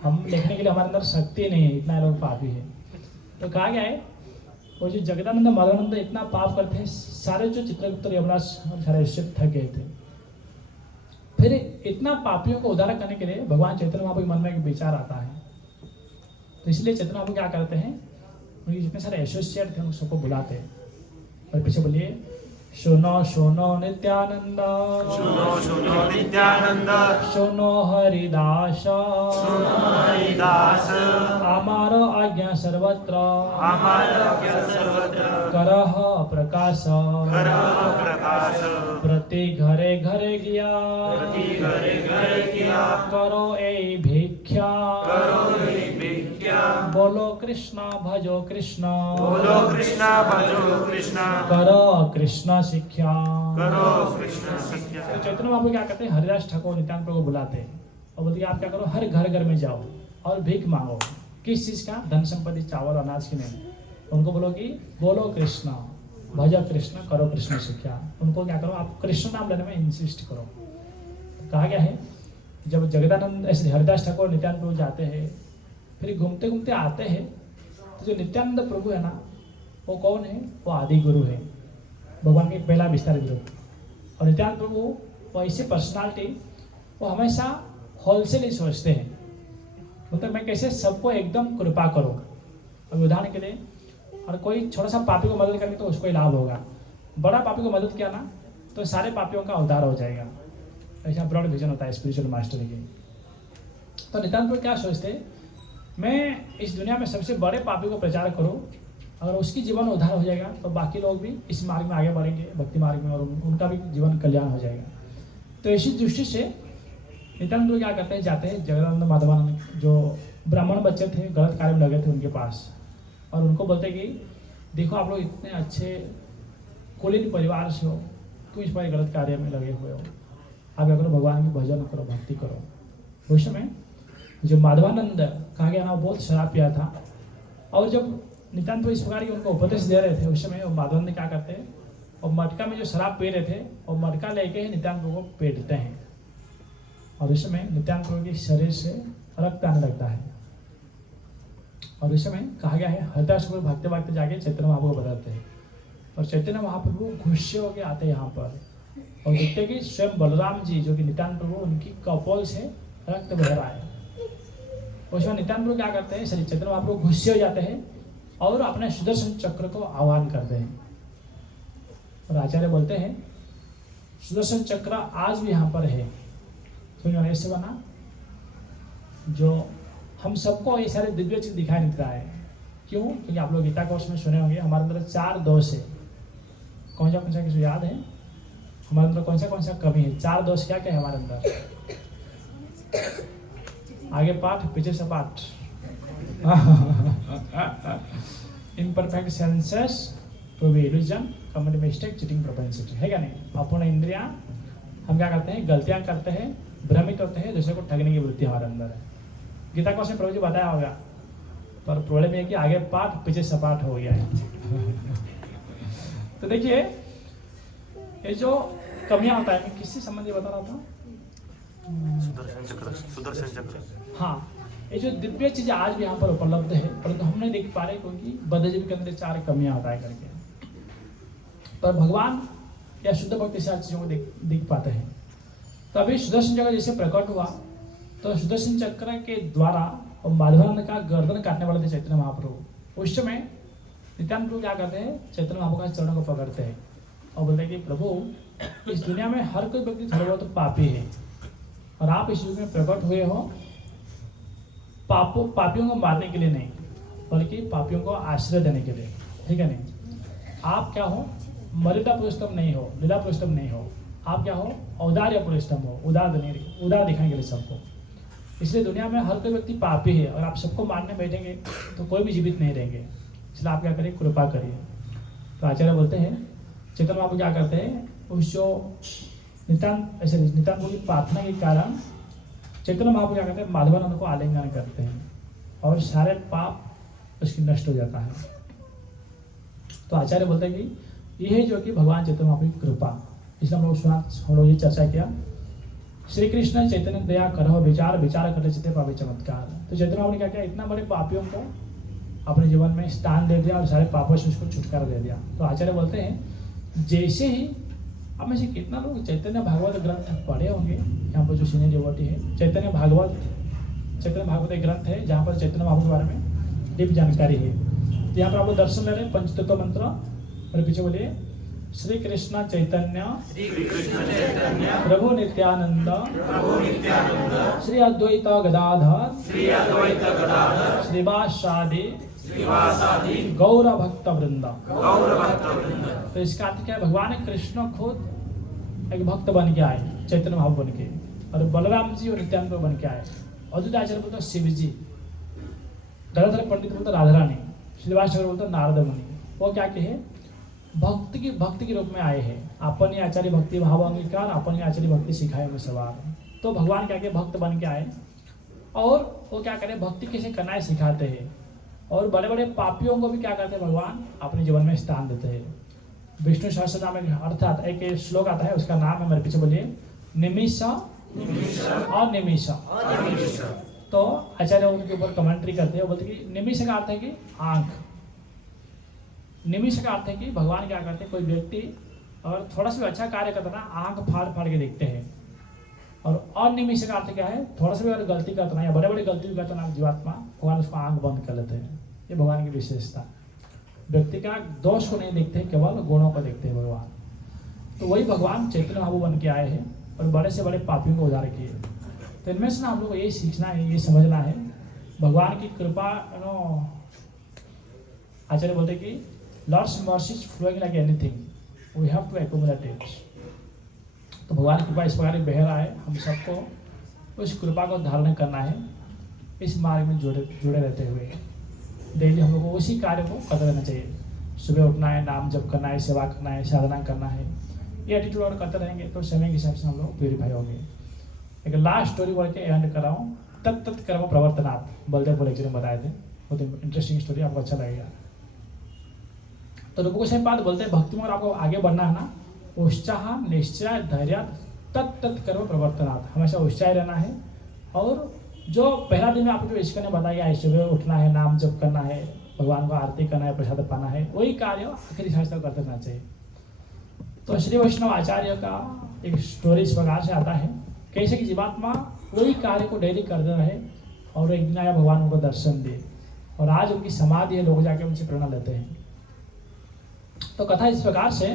हम लिखने के लिए हमारे अंदर शक्ति नहीं है, इतना लोग पापी है। तो कहा गया है वो जो जगदानंद माधवानंद इतना पाप करते हैं, सारे जो चित्रगुप्त और यमराज और सारे एसोसिएट थक गए थे। फिर इतना पापियों को उद्धार करने के लिए भगवान चैतन्य महाप्रभु के मन में एक विचार आता है। तो इसलिए चैतन्य महाप्रभु क्या करते हैं, उनके जितने सारे एसोसिएट थे उन सबको बुलाते हैं और पीछे बोलिए, सुनो सुनो नित्यानंद, सुनो नित्यानंद, सुनो हरिदास, आमार आज्ञा सर्वत्र, करह प्रकाश, प्रति घरे घरे गया, करो ए भिक्षा, बोलो कृष्ण भजो कृष्ण, करो कृष्ण शिक्षा। तो चैतन्य बाबू क्या करते हैं, हरिदास ठाकुर नित्यानंद प्रभु को बुलाते हैं और बोलते हैं आप क्या करो, हर घर में जाओ और भीख मांगो। किस चीज का? धन संपत्ति, चावल, अनाज की नहीं। उनको बोलो कि बोलो कृष्ण, भजो कृष्ण, करो कृष्ण शिक्षा। उनको क्या करो, आप कृष्ण नाम लेने में इंसिस्ट करो। कहा गया है जब जगदानंद ऐसे हरिदास ठाकुर नित्यानंद प्रभु जाते हैं, फिर घूमते घूमते आते हैं, तो जो नित्यानंद प्रभु है ना, वो कौन है? वो आदि गुरु है, भगवान के पहला विस्तार गुरु। और नित्यानंद प्रभु वो ऐसी पर्सनालिटी, वो हमेशा होलसेल ही सोचते हैं, मतलब मैं कैसे सबको एकदम कृपा करूँ। अभी उदाहरण के लिए, और कोई छोटा सा पापी को मदद करेंगे तो उसको ही लाभ होगा, बड़ा पापी को मदद किया ना तो सारे पापियों का उद्धार हो जाएगा। ऐसा ब्रॉड विजन होता है स्पिरिचुअल मास्टर की। तो नित्यानंद प्रभु क्या सोचते हैं, मैं इस दुनिया में सबसे बड़े पापी को प्रचार करूं, अगर उसकी जीवन उद्धार हो जाएगा तो बाकी लोग भी इस मार्ग में आगे बढ़ेंगे, भक्ति मार्ग में, और उनका भी जीवन कल्याण हो जाएगा। तो इसी दृष्टि से नित्यानंद प्रभु क्या करते हैं, जाते हैं जगदानंद माधवानंद जो ब्राह्मण बच्चे थे, गलत कार्य में लगे थे उनके पास, और उनको बोलते कि देखो आप लोग इतने अच्छे कुलीन परिवार से हो, क्यों इस पर गलत कार्य में लगे हुए हो, आप क्या करो, भगवान की भजन करो, भक्ति करो। उस समय जो माधवानंद कहा गया ना, वो बहुत शराब पिया था, और जब नित्यानंद प्रभु इस प्रकार की उनको उपदेश दे रहे थे, उस समय माधवानंद क्या करते हैं, और मटका में जो शराब पी रहे थे, और मटका लेके ही नित्यानंद प्रभु को पेटते हैं, और उस समय नित्यानंद प्रभु के शरीर से रक्त आने लगता है। और उस समय कहा गया है हरिदास ठाकुर भागते भागते जाके चैतन्य महाप्रभु को बताते हैं, और चैतन्य महाप्रभु गुस्से होकर आते हैं यहाँ पर, और देखते कि स्वयं बलराम जी जो कि नित्यानंद प्रभु, उनकी कपोल से रक्त बह रहा है। उसमें नित्यानंद प्रभु क्या करते हैं, श्री चैतन्य महाप्रभु गुस्से हो जाते हैं और अपने सुदर्शन चक्र को आह्वान करते हैं। और आचार्य बोलते हैं सुदर्शन चक्र आज भी यहाँ पर है। तो ऐसे बना जो हम सबको ये सारे दिव्य चीज दिखाई नहीं देता है। क्यों? क्योंकि आप लोग गीता कोर्स में सुने होंगे, हमारे अंदर 4 दोष है। कौन सा किसी याद है? हमारे अंदर कौन सा कमी है? 4 दोष क्या क्या है हमारे अंदर? आगे पाठ पीछे से पाठ। Imperfect senses, probabilism, commit mistake, cheating propensity, है क्या नहीं? अपूर्ण इंद्रियां, हम क्या करते हैं? गलतियां करते हैं, भ्रमित होते हैं, दूसरे को ठगने की वृत्ति हमारे अंदर है। गीता को से प्रभु जी बताया होगा, पर प्रॉब्लम ये कि आगे पाठ पीछे सपाट हो गया है। तो देखिए ये जो कमियां होता है, मैं किससे संबंधी बता रहा था? सुदर्शन चक्र। हाँ, ये जो दिव्य चीज आज भी यहाँ पर उपलब्ध है, परंतु हम नहीं देख पा रहे क्योंकि बद्धजीव के अंदर 4 कमियां होता है करके। पर भगवान या शुद्ध भक्ति से चीजों को देख पाते हैं। तो अभी सुदर्शन चक्र जैसे प्रकट हुआ, तो सुदर्शन चक्र के द्वारा और माधवानंद का गर्दन काटने वाले थे चैतन्य महाप्रभु। उस समय नित्यानंद प्रभु क्या करते हैं? चैतन्य महाप्रभु का चरणों को पकड़ते हैं और बोलते हैं कि प्रभु, इस दुनिया में हर कोई व्यक्ति थोड़ा बहुत पापी है, और आप इस युग में प्रकट हुए हो पापियों को मारने के लिए नहीं, बल्कि पापियों को आश्रय देने के लिए, ठीक है नहीं? आप क्या हो? मर्यादा पुरुषोत्तम नहीं हो, लीला पुरुषोत्तम नहीं हो, आप क्या हो? औदार्य पुरुषोत्तम हो, उदार दिखाने के लिए सबको। इसलिए दुनिया में हर कोई व्यक्ति पापी है, और आप सबको मारने बैठेंगे तो कोई भी जीवित नहीं रहेंगे। इसलिए आप क्या करिए? कृपा करिए। तो आचार्य बोलते हैं, चैतन्य महाप्रभु क्या करते हैं? उस जो नित्यानंद प्रभु की प्रार्थना के कारण चैतन्य महाप्रभु क्या करते हैं? माधवानंद को आलिंगन करते हैं और सारे पाप उसकी नष्ट हो जाता है। तो आचार्य बोलते हैं कि यह जो कि भगवान चैतन्य महाप्रभु की कृपा, इसलिए हम लोग ये चर्चा किया। श्री कृष्ण चैतन्य दया करो विचार, विचार करते चित्ते पावे चमत्कार। तो चैतन्य महाप्रभु ने क्या किया? इतना बड़े पापियों को अपने जीवन में स्थान दे दिया और सारे पापों से उसको छुटकारा दे दिया। तो आचार्य बोलते हैं, जैसे ही अब में से कितना लोग चैतन्य भागवत ग्रंथ पढ़े होंगे? यहाँ पर जो सीनियर डिवोटी है, चैतन्य भागवत एक ग्रंथ है जहाँ पर चैतन्य महाप्रभु के बारे में डीप जानकारी है। तो यहाँ पर आपको दर्शन ले रहे हैं पंचतत्व मंत्र, और पीछे बोलिए श्री कृष्ण चैतन्य प्रभु नित्यानंद श्री अद्वैत गदाधर श्रीवासादि गौर भक्त वृंद। तो इसका अर्थ क्या है? भगवान कृष्ण खुद एक भक्त बन के आए, चैतन्य महाप्रभु बन के, और बलराम जी और नित्यानंद बन के आए। अद्वैत आचार्य बोलते शिव जी, गदाधर पंडित बोलते राधा रानी, श्रीवास ठाकुर बोलते नारद मुनि। वो क्या कहे? भक्ति के रूप में आए हैं। अपन ही आचार्य भक्ति भाव अंगीकार, अपन ही आचार्य भक्ति सिखाए में सवार। तो भगवान क्या के भक्त बन के आए, और वो क्या करे? भक्ति कैसे करना है सिखाते हैं, और बड़े बड़े पापियों को भी क्या करते हैं? भगवान अपने जीवन में स्थान देते हैं। विष्णु सहस्त्र नाम अर्थात एक श्लोक आता है, उसका नाम है, मेरे पीछे बोलिए, निमिष और निमिष। तो आचार्य उनके ऊपर कमेंट्री करते हैं, बोलते कि निमिष का अर्थ है कि आंख। निमिष का अर्थ है कि भगवान क्या करते हैं? कोई व्यक्ति अगर थोड़ा सा भी अच्छा कार्य करता है ना, आंख फाड़ के देखते हैं। और अनिमिष का अर्थ क्या है? थोड़ा सा भी अगर गलती करता ना, या बड़े बड़े गलती भी करता ना जीवात्मा, भगवान उसको आंख बंद कर लेते हैं। ये भगवान की विशेषता। व्यक्ति का दोष को नहीं देखते, केवल गुणों को देखते हैं भगवान। तो वही भगवान चैतन्य महाप्रभु बन के आए हैं और बड़े से बड़े पापियों को उद्धार किए। तो इनमें से ना हम लोग को यही सीखना है, ये समझना है, भगवान की कृपा। आचार्य बोलते कि Lord's mercy is flowing like anything, we have to accumulate it. तो भगवान की कृपा इस प्रकार बह रहा है, हम सबको उस कृपा को धारण करना है, इस मार्ग में जुड़े रहते हुए डेली हम लोग को उसी कार्य को करते रहना चाहिए। सुबह उठना है, नाम जप करना है, सेवा करना है, साधना करना है। ये एटीट्यूड और करते रहेंगे तो समय के हिसाब से हम लोग प्यूरिफाई होंगे। एक लास्ट स्टोरी बोल के एंड कर रहा हूँ। तत्त कर्म प्रवर्तनात् बलदेव बोले ने बताए थे, बहुत इंटरेस्टिंग स्टोरी, आपको अच्छा लगेगा। तो रूप गोस्वामी पाद बोलते हैं, भक्ति में अगर आपको आगे बढ़ना है ना, उत्साह निश्चय धैर्य तत्त कर्म प्रवर्तनात्, हमेशा उत्साह रहना है। और जो पहला दिन में आपको जो ईश्वर ने बताया, सुबह उठना है, नाम जप करना है, भगवान को आरती करना है, प्रसाद पाना है, वही कार्य आखिरी सांस तक करते रहना चाहिए। तो श्री वैष्णव आचार्य का एक स्टोरी इस प्रकार से आता है, कैसे कि जीवात्मा वही कार्य को डेली करते रहे और एक दिन आया भगवान उनको दर्शन दे, और आज उनकी समाधि है, लोग जाके उनसे प्रेरणा लेते हैं। तो कथा इस प्रकार से,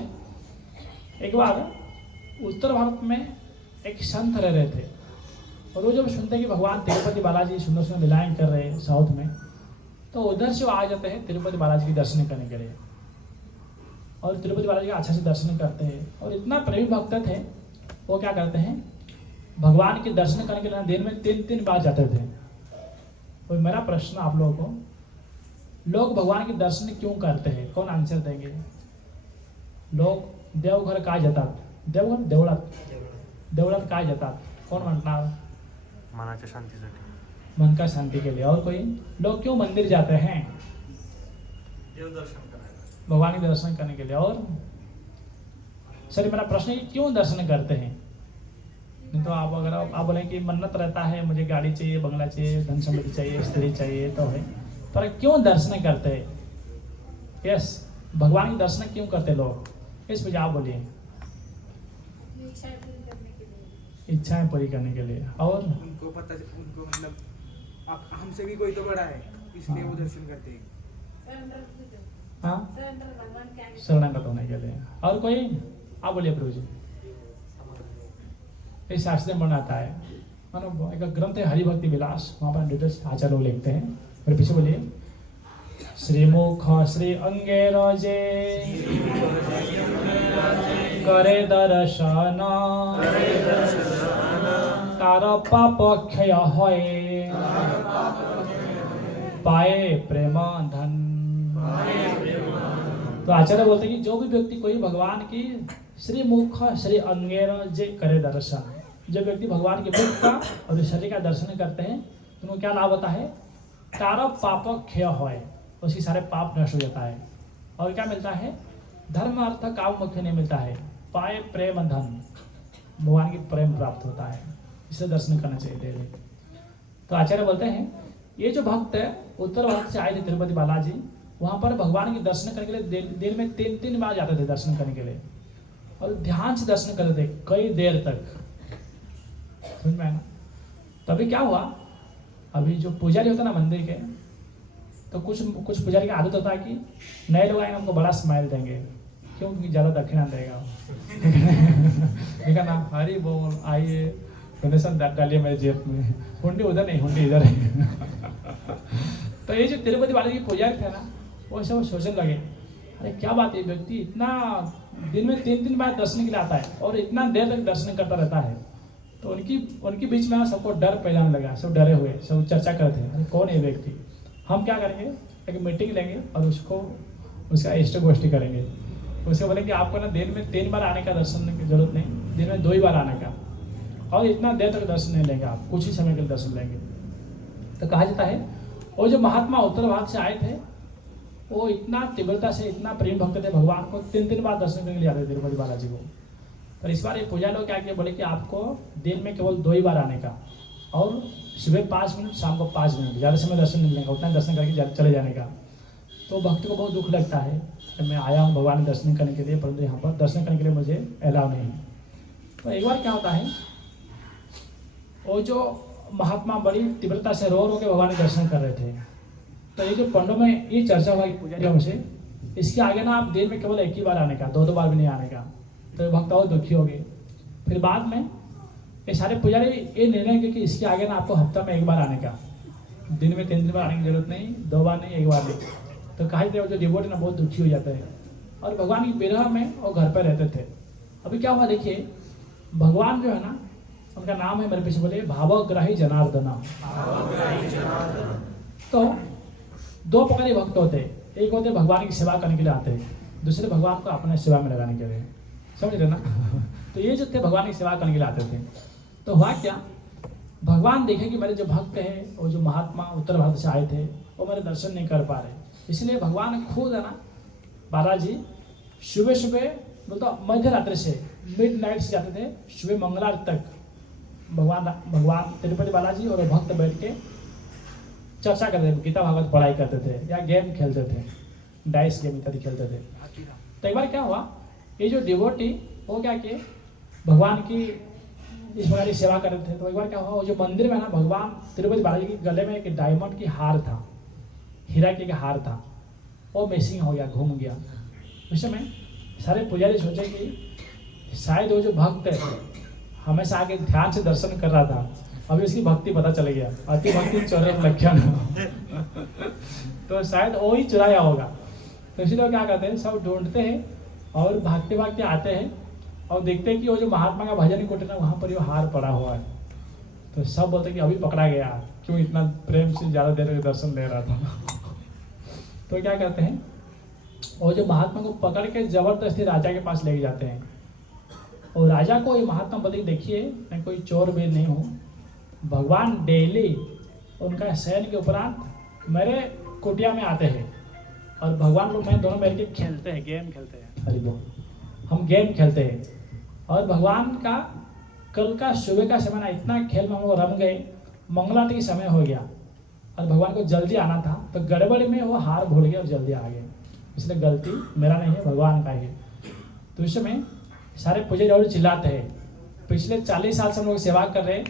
एक बार उत्तर भारत में एक संत रह रहे थे, और वो जब सुनते कि भगवान तिरुपति बालाजी सुंदर सुंदर लीलाएं कर रहे हैं साउथ में, तो उधर से वो आ जाते हैं तिरुपति बालाजी के दर्शन करने के लिए, और तिरुपति बालाजी का अच्छा से दर्शन करते हैं। और इतना प्रेमी भक्त थे, वो क्या करते हैं, भगवान के दर्शन करने के लिए दिन में 3 बार जाते थे। और मेरा प्रश्न आप लोगों को, लोग भगवान के दर्शन क्यों करते हैं? कौन आंसर देंगे? लोक देवघर काय जातात? देवघर देवळात, देवळात काय जातात? कोण म्हणणार? मनाच्या शांतीसाठी. मन का शांति के लिए। और कोई? लोग क्यों मंदिर जाते हैं? देव दर्शन करायला. भगवान के दर्शन करने के लिए। और सर मेरा प्रश्न है कि क्यों दर्शन करते हैं? नहीं तो आप अगर आप बोलें कि मन्नत रहता है, मुझे गाड़ी चाहिए, बंगला चाहिए, धन समृद्धि चाहिए, स्त्री चाहिए, तो है, पर क्यों दर्शन करते हैं? यस, भगवान के दर्शन क्यों करते लोग? इस वजह आप बोलिए। इच्छाएं पूरी करने के लिए। और उनको पता, उनको मतलब हमसे भी कोई तो बड़ा है, इसलिए वो दर्शन करते हैं। हाँ, शरणागत होने के लिए। और कोई? आप बोलिए प्रभु जी। इस शास्त्र में बनाता है, मानो एक ग्रंथ है हरिभक्ति विलास, वहाँ पर डिटेल्स आचार्य लोग लिखते हैं। मेरे पीछे बोलिए। श्रीमुख श्री अंगे रजे करे दर्शन तार पाप क्षय होए पाए प्रेम धन। तो आचार्य बोलते हैं कि जो भी व्यक्ति कोई भगवान की श्री मुख श्री अंगेर जे करे दर्शन, जो व्यक्ति भगवान के मुख का और शरीर का दर्शन करते हैं तो उनको क्या लाभ होता है? तारा पाप क्षय होए, उसकी सारे पाप नष्ट हो जाता है। और क्या मिलता है? धर्म अर्थ काम मुख्य नहीं मिलता है, पाए प्रेम धन, भगवान की प्रेम प्राप्त होता है। इसे दर्शन करना चाहिए डेली। तो आचार्य बोलते हैं ये जो भक्त है उत्तर भारत से आए थे तिरुपति बालाजी, वहाँ पर भगवान के दर्शन करने के लिए दिन में 3-3 बार जाते थे दर्शन करने के लिए, और ध्यान से दर्शन करते थे कई देर तक। समझ में आया ना? तभी क्या हुआ, अभी जो पुजारी होता है ना मंदिर के, तो कुछ पुजारी का आदत होता है कि नए लोग आएंगे हमको बड़ा स्माइल देंगे, क्योंकि ज़्यादा दक्षिणा देगा। ठीक है ना? हरी बोल, आइए डोनेशन डालिए मेरे जेब में, हुंडी उधर नहीं, हुंडी इधर है। तो ये जो तिरुपति वाले की पुजारी थे ना, वो सब सोचने लगे अरे क्या बात है, व्यक्ति इतना दिन में 3-3 बार दर्शन के लिए आता है और इतना देर तक दर्शन करता रहता है। तो उनकी बीच में सबको डर फैलाने लगा, सब डरे हुए, सब चर्चा करते हैं अरे कौन है व्यक्ति, हम क्या करेंगे, एक मीटिंग लेंगे और उसका इष्ट गोष्ठी करेंगे। उसके बोलेंगे आपको ना दिन में 3 बार आने का दर्शन की जरूरत नहीं, दिन में 2 ही बार आने का, और इतना देर तक दर्शन नहीं लेंगे आप, कुछ ही समय के लिए दर्शन लेंगे। तो कहा जाता है वो जो महात्मा उत्तर भारत से आए थे वो इतना तीव्रता से, इतना प्रेम भक्त थे भगवान को, 3-3 बार दर्शन करने के लिए आते थे तिरुपति बालाजी को। पर इस बार ये पूजा लोग क्या किए, बोले कि आपको दिन में केवल 2 ही बार आने का, और सुबह 5 मिनट, शाम को 5 मिनट, ज़्यादा समय दर्शन नहीं लेंगे, उतना दर्शन करके चले जाने का। तो भक्त को बहुत दुख लगता है कि मैं आया हूँ भगवान के दर्शन करने के लिए, परंतु यहाँ पर दर्शन करने के लिए मुझे अलाउ नहीं है। तो एक बार क्या होता है, वो जो महात्मा बड़ी तीव्रता से रो के भगवान के दर्शन कर रहे थे। तो ये जो पंडों में ये चर्चा हुआ कि पुजारियों से, इसके आगे ना आप दिन में केवल 1 ही बार आने का, 2-2 बार भी नहीं आने का। तो भक्त और दुखी हो गए। फिर बाद में ये सारे पुजारी ये निर्णय किए कि इसके आगे ना आपको हफ्ता में 1 बार आने का, दिन में 3 बार आने की जरूरत नहीं, 2 बार नहीं, 1 बार नहीं। तो कहा जाता है जो डिवोटी ना बहुत दुखी हो जाते हैं और भगवान की विरह में वो घर पर रहते थे। अभी क्या हुआ देखिए, भगवान जो है ना, उनका नाम है, मेरे पीछे बोले, भावग्राही जनार्दना। तो 2 प्रकार के भक्त होते हैं, एक होते भगवान की सेवा करने के लिए आते हैं, दूसरे भगवान को अपने सेवा में लगाने के लिए। समझ रहे ना? तो ये जो थे भगवान की सेवा करने के लिए आते थे। तो हुआ क्या, भगवान देखे कि मेरे जो भक्त हैं, वो जो महात्मा उत्तर भारत से आए थे, वो मेरे दर्शन नहीं कर पा रहे, इसलिए भगवान खुद है ना बालाजी सुबह मतलब मध्य रात्रि से, मिडनाइट से जाते थे, सुबह मंगलवार तक भगवान तिरुपति बालाजी और भक्त बैठ के चर्चा करते थे, गीता भागवत पढ़ाई करते थे या गेम खेलते थे, डाइस गेम इत्यादि खेलते थे। तो एक बार क्या हुआ, ये जो डिवोटी वो क्या किए, भगवान की इस प्रकार की सेवा कर रहे थे। तो एक बार क्या हुआ, वो जो मंदिर में ना भगवान तिरुपति बालाजी के गले में एक डायमंड की हार था, हीरा के हार था, वो मिसिंग हो गया, घूम गया। उस समय सारे पुजारी सोचे कि शायद वो जो भक्त है हमेशा आगे ध्यान से दर्शन कर रहा था, अभी उसकी भक्ति पता चल गया, अति भक्ति चोर लक्षण। तो शायद वो ही चुराया होगा। तो इसलिए क्या करते हैं, सब ढूंढते हैं और भागते भागते आते हैं और देखते हैं कि वो जो महात्मा का भजन कुट ना, वहाँ पर वो हार पड़ा हुआ है। तो सब बोलते हैं कि अभी पकड़ा गया, क्यों इतना प्रेम से ज़्यादा देर तक दर्शन ले रहा था। तो क्या करते हैं, और जो महात्मा को पकड़ के जबरदस्ती राजा के पास लेके जाते हैं। और राजा को ये महात्मा बोले देखिए मैं कोई चोर भी नहीं हूँ, भगवान डेली उनका शयन के उपरांत मेरे कुटिया में आते हैं और भगवान लोग मैं दोनों मिलकर खेलते हैं, गेम खेलते हैं। हरि बोल, हम गेम खेलते हैं और भगवान का कल का सुबह का समय ना इतना खेल में हम लोग रम गए, मंगलारती का समय हो गया और भगवान को जल्दी आना था तो गड़बड़ी में वो हार भूल गए और जल्दी आ गए। इसलिए गलती मेरा नहीं है, भगवान का ही है। तो इस समय सारे पुजारी और चिल्लाते हैं, पिछले 40 साल से हम लोग सेवा कर रहे हैं,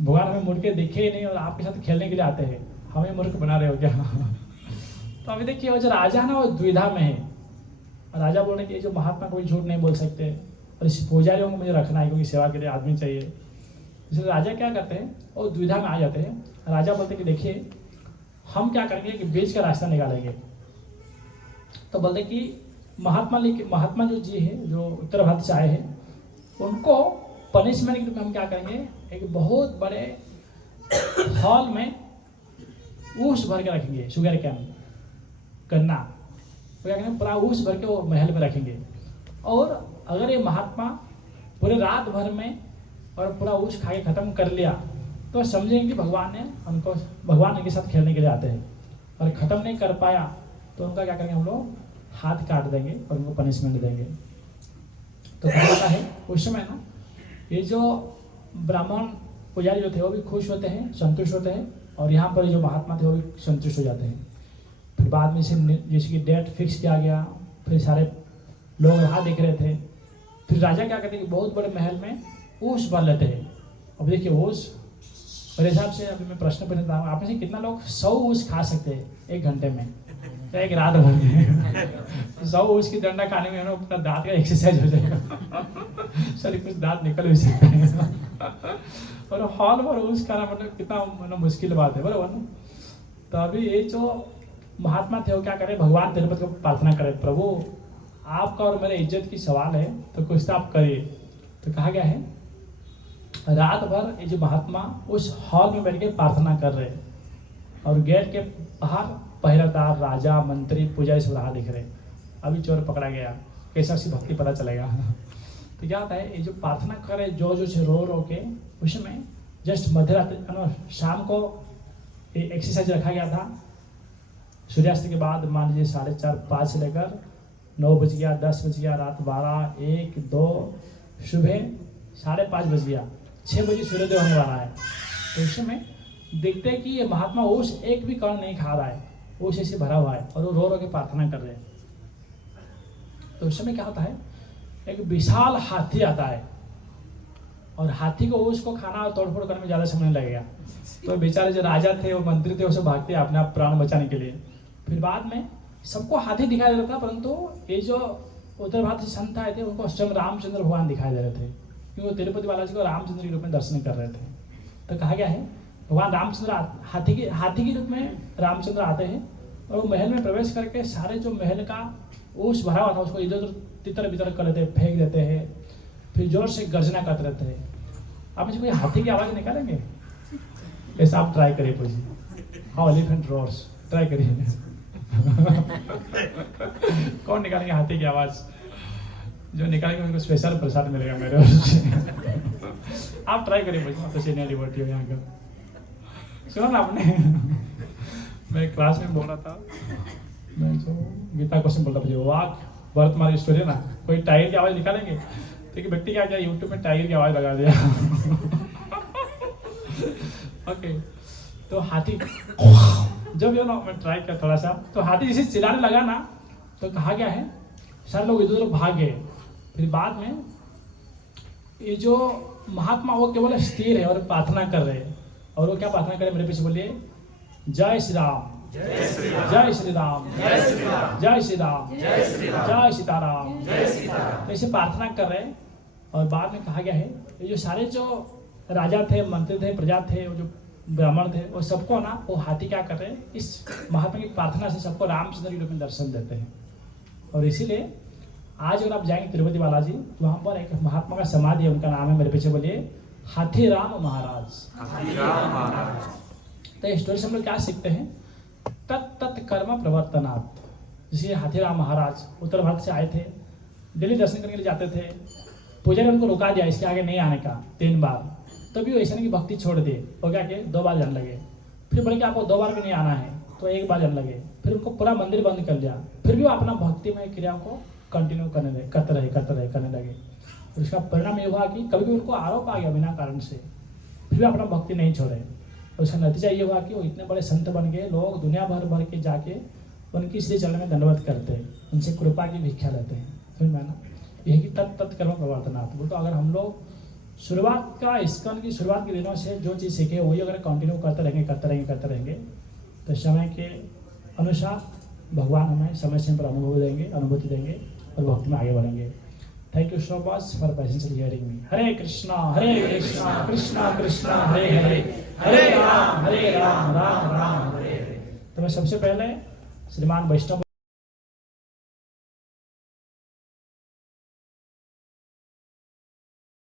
भगवान हमें मुड़ के दिखे ही नहीं और आपके साथ खेलने के लिए आते हैं, हमें मूर्ख बना रहे हो क्या? तो अभी देखिए वो जो राजा है ना वो दुविधा में है। राजा बोल रहे कि ये जो महात्मा कोई झूठ नहीं बोल सकते और इस पुजारियों को मुझे रखना है क्योंकि सेवा के लिए आदमी चाहिए। इसलिए राजा क्या करते हैं, वो दुविधा में आ जाते हैं। राजा बोलते हैं कि देखिए हम क्या करेंगे कि बीच का रास्ता निकालेंगे। तो बोलते कि महात्मा जो जी है जो उत्तर भारत से आए हैं, उनको पनिशमेंट के रूप में हम क्या करेंगे, एक बहुत बड़े हॉल में ऊस भर के रखेंगे, शुगर कैन गन्ना क्या करेंगे, पूरा ऊस भर के वो महल में रखेंगे। और अगर ये महात्मा पूरे रात भर में और पूरा ऊस खा के खत्म कर लिया तो समझेंगे कि भगवान ने उनको, भगवान इनके साथ खेलने के लिए आते हैं। और ख़त्म नहीं कर पाया तो उनका क्या करेंगे, हम लोग हाथ काट देंगे और उनको पनिशमेंट देंगे। तो क्या होता है उस समय ना, ये जो ब्राह्मण पुजारी जो थे वो भी खुश होते हैं, संतुष्ट होते हैं और यहाँ पर जो महात्मा थे वो भी संतुष्ट हो जाते हैं। फिर बाद में जैसे कि डेट फिक्स किया गया, फिर सारे लोग राह देख रहे थे। फिर राजा क्या करते हैं कि बहुत बड़े महल में ऊस भर लेते हैं। अब देखिए ऊस मेरे हिसाब से, अभी मैं प्रश्न पूछता हूँ, आप में से कितना लोग 100 ऊस खा सकते हैं एक घंटे में या एक रात भर में? 100 ऊस की डंडा खाने में अपना दांत का एक्सरसाइज हो जाएगा, सर कुछ दांत निकल भी सकते हैं। और हॉल भर ऊस खाना मतलब कितना मुश्किल बात है, बराबर ना? तो अभी ये जो महात्मा थे वो क्या करें, भगवान तिरुपति को प्रार्थना करें, प्रभु आपका और मेरे इज्जत की सवाल है तो कुछ तो आप करिए। तो कहा गया है रात भर ये जो महात्मा उस हॉल में बैठ के प्रार्थना कर रहे और गेट के बाहर पहरेदार, राजा, मंत्री, पुजारी सब राह दिख रहे। अभी चोर पकड़ा गया, कैसा सी भक्ति पता चलेगा। तो क्या होता है, ये जो प्रार्थना करे जो से रो रो के, उसमें जस्ट मध्यरात्रि शाम को एक्सरसाइज रखा गया था। सूर्यास्त के बाद मान लीजिए 4:30 5 से लेकर 9 बज गया, 10 बज गया, रात 12, 1, 2, सुबह 5:30 बज गया, 6 बजे सूर्योदय होने वाला है। तो उस समय देखते हैं कि ये महात्मा ओस एक भी कण नहीं खा रहा है, ओस ऐसे भरा हुआ है और वो रो रो के प्रार्थना कर रहे हैं। तो उस समय क्या होता है, एक विशाल हाथी आता है और हाथी को उसको खाना और तोड़फोड़ करने में ज़्यादा समय लगेगा। तो बेचारे जो राजा थे, वो मंत्री थे, वो सब भागते हैं अपने आप प्राण बचाने के लिए। फिर बाद में सबको हाथी दिखाई दे रहा था, परंतु ये जो उत्तर भारत से संत आए थे उनको स्वयं रामचंद्र भगवान दिखाई दे रहे थे, क्योंकि वो तिरुपति बालाजी को रामचंद्र के रूप में दर्शन कर रहे थे। तो कहा गया है भगवान रामचंद्र हाथी के रूप में रामचंद्र आते हैं और वो महल में प्रवेश करके सारे जो महल का ओस भरा हुआ था उसको इधर उधर तितर बितर कर लेते हैं, फेंक देते हैं, फिर जोर से गर्जना करते रहते हैं। आप मुझे कोई हाथी की आवाज़ निकालेंगे? ऐसा आप ट्राई करिए कुछ, हाउ एलिफेंट रोर्स, ट्राई करिए। कौन निकालेंगे हाथी की आवाज़? जो निकालेंगे उनको स्पेशल प्रसाद मिलेगा मेरे ओर से। आप ट्राई करिए मुझे, आप तो सीनियर डिवोटी हो यहाँ का। सुना ना आपने? मैं क्लास में बोल रहा था, मैं तो गीता क्वेश्चन बोलता था, वाक वर्तमान स्टोरी है ना, कोई टाइगर की आवाज़ निकालेंगे? तो कि व्यक्ति क्या किया, यूट्यूब में टाइगर की आवाज़ लगा दिया। ओके, तो हाथी जब ये ना मैं ट्राई किया थोड़ा सा, तो हाथी जैसे चिल्लाने लगा ना, तो कहा गया है सारे लोग इधर उधर भाग गए। फिर बाद में ये जो महात्मा वो केवल स्थिर है और प्रार्थना कर रहे हैं। और वो क्या प्रार्थना करे, मेरे पीछे बोलिए, जय श्री राम, जय श्री राम, जय श्री राम, जय श्री राम, जय श्री राम, जय श्री राम, जय सीताराम, जय सीताराम। तो ऐसे प्रार्थना कर रहे हैं। और बाद में कहा गया है ये जो सारे जो राजा थे, मंत्री थे, प्रजा थे, वो जो ब्राह्मण थे, वो सबको ना वो हाथी क्या कर रहे हैं, इस महात्मा की प्रार्थना से सबको रामचंद्र के रूप में दर्शन देते हैं। और इसीलिए आज अगर आप जाएंगे तिरुपति बालाजी, तो वहाँ पर एक महात्मा का समाधि है, उनका नाम है, मेरे पीछे बोलिए, हाथीराम महाराज। हाथीराम महाराज। तो इस स्टोरी से हम लोग क्या सीखते हैं, तत् कर्म प्रवर्तनात्। जैसे हाथीराम महाराज उत्तर भारत से आए थे, दिल्ली दर्शन करने के लिए जाते थे, पुजारी उनको रुका दिया इसके आगे नहीं आने का 3 बार, तभी वो ऐसा नहीं कि भक्ति छोड़ दिए, वो क्या कि 2 बार जाने लगे। फिर बोले कि आपको 2 बार भी नहीं आना है, तो 1 बार जाने लगे। फिर उनको पूरा मंदिर बंद कर दिया, फिर भी वो अपना भक्तिमय क्रियाओं को कंटिन्यू करने लगे। तो इसका परिणाम ये हुआ कि कभी भी उनको आरोप आ गया बिना कारण से, फिर भी अपना भक्ति नहीं छोड़े। और उसका नतीजा ये हुआ कि वो इतने बड़े संत बन गए, लोग दुनिया भर के जाके उनकी श्री चरण में दंडवत करते हैं, उनसे कृपा की भिक्षा लेते हैं। समझ में ना, यही कि तत् कर्म प्रवर्तनात्। बोल तो अगर हम लोग शुरुआत का इस्कॉन की शुरुआत के दिनों से जो चीज़ सीखे वही अगर कंटिन्यू करते रहेंगे तो समय के अनुसार भगवान हमें समय समय पर अनुभूति देंगे और भक्ति में आगे बढ़ेंगे। Thank you so much for patience hearing me. Hare Krishna Krishna Krishna Hare Hare, Hare Ram Ram Ram Hare Hare. तो मैं सबसे पहले श्रीमान वैष्णव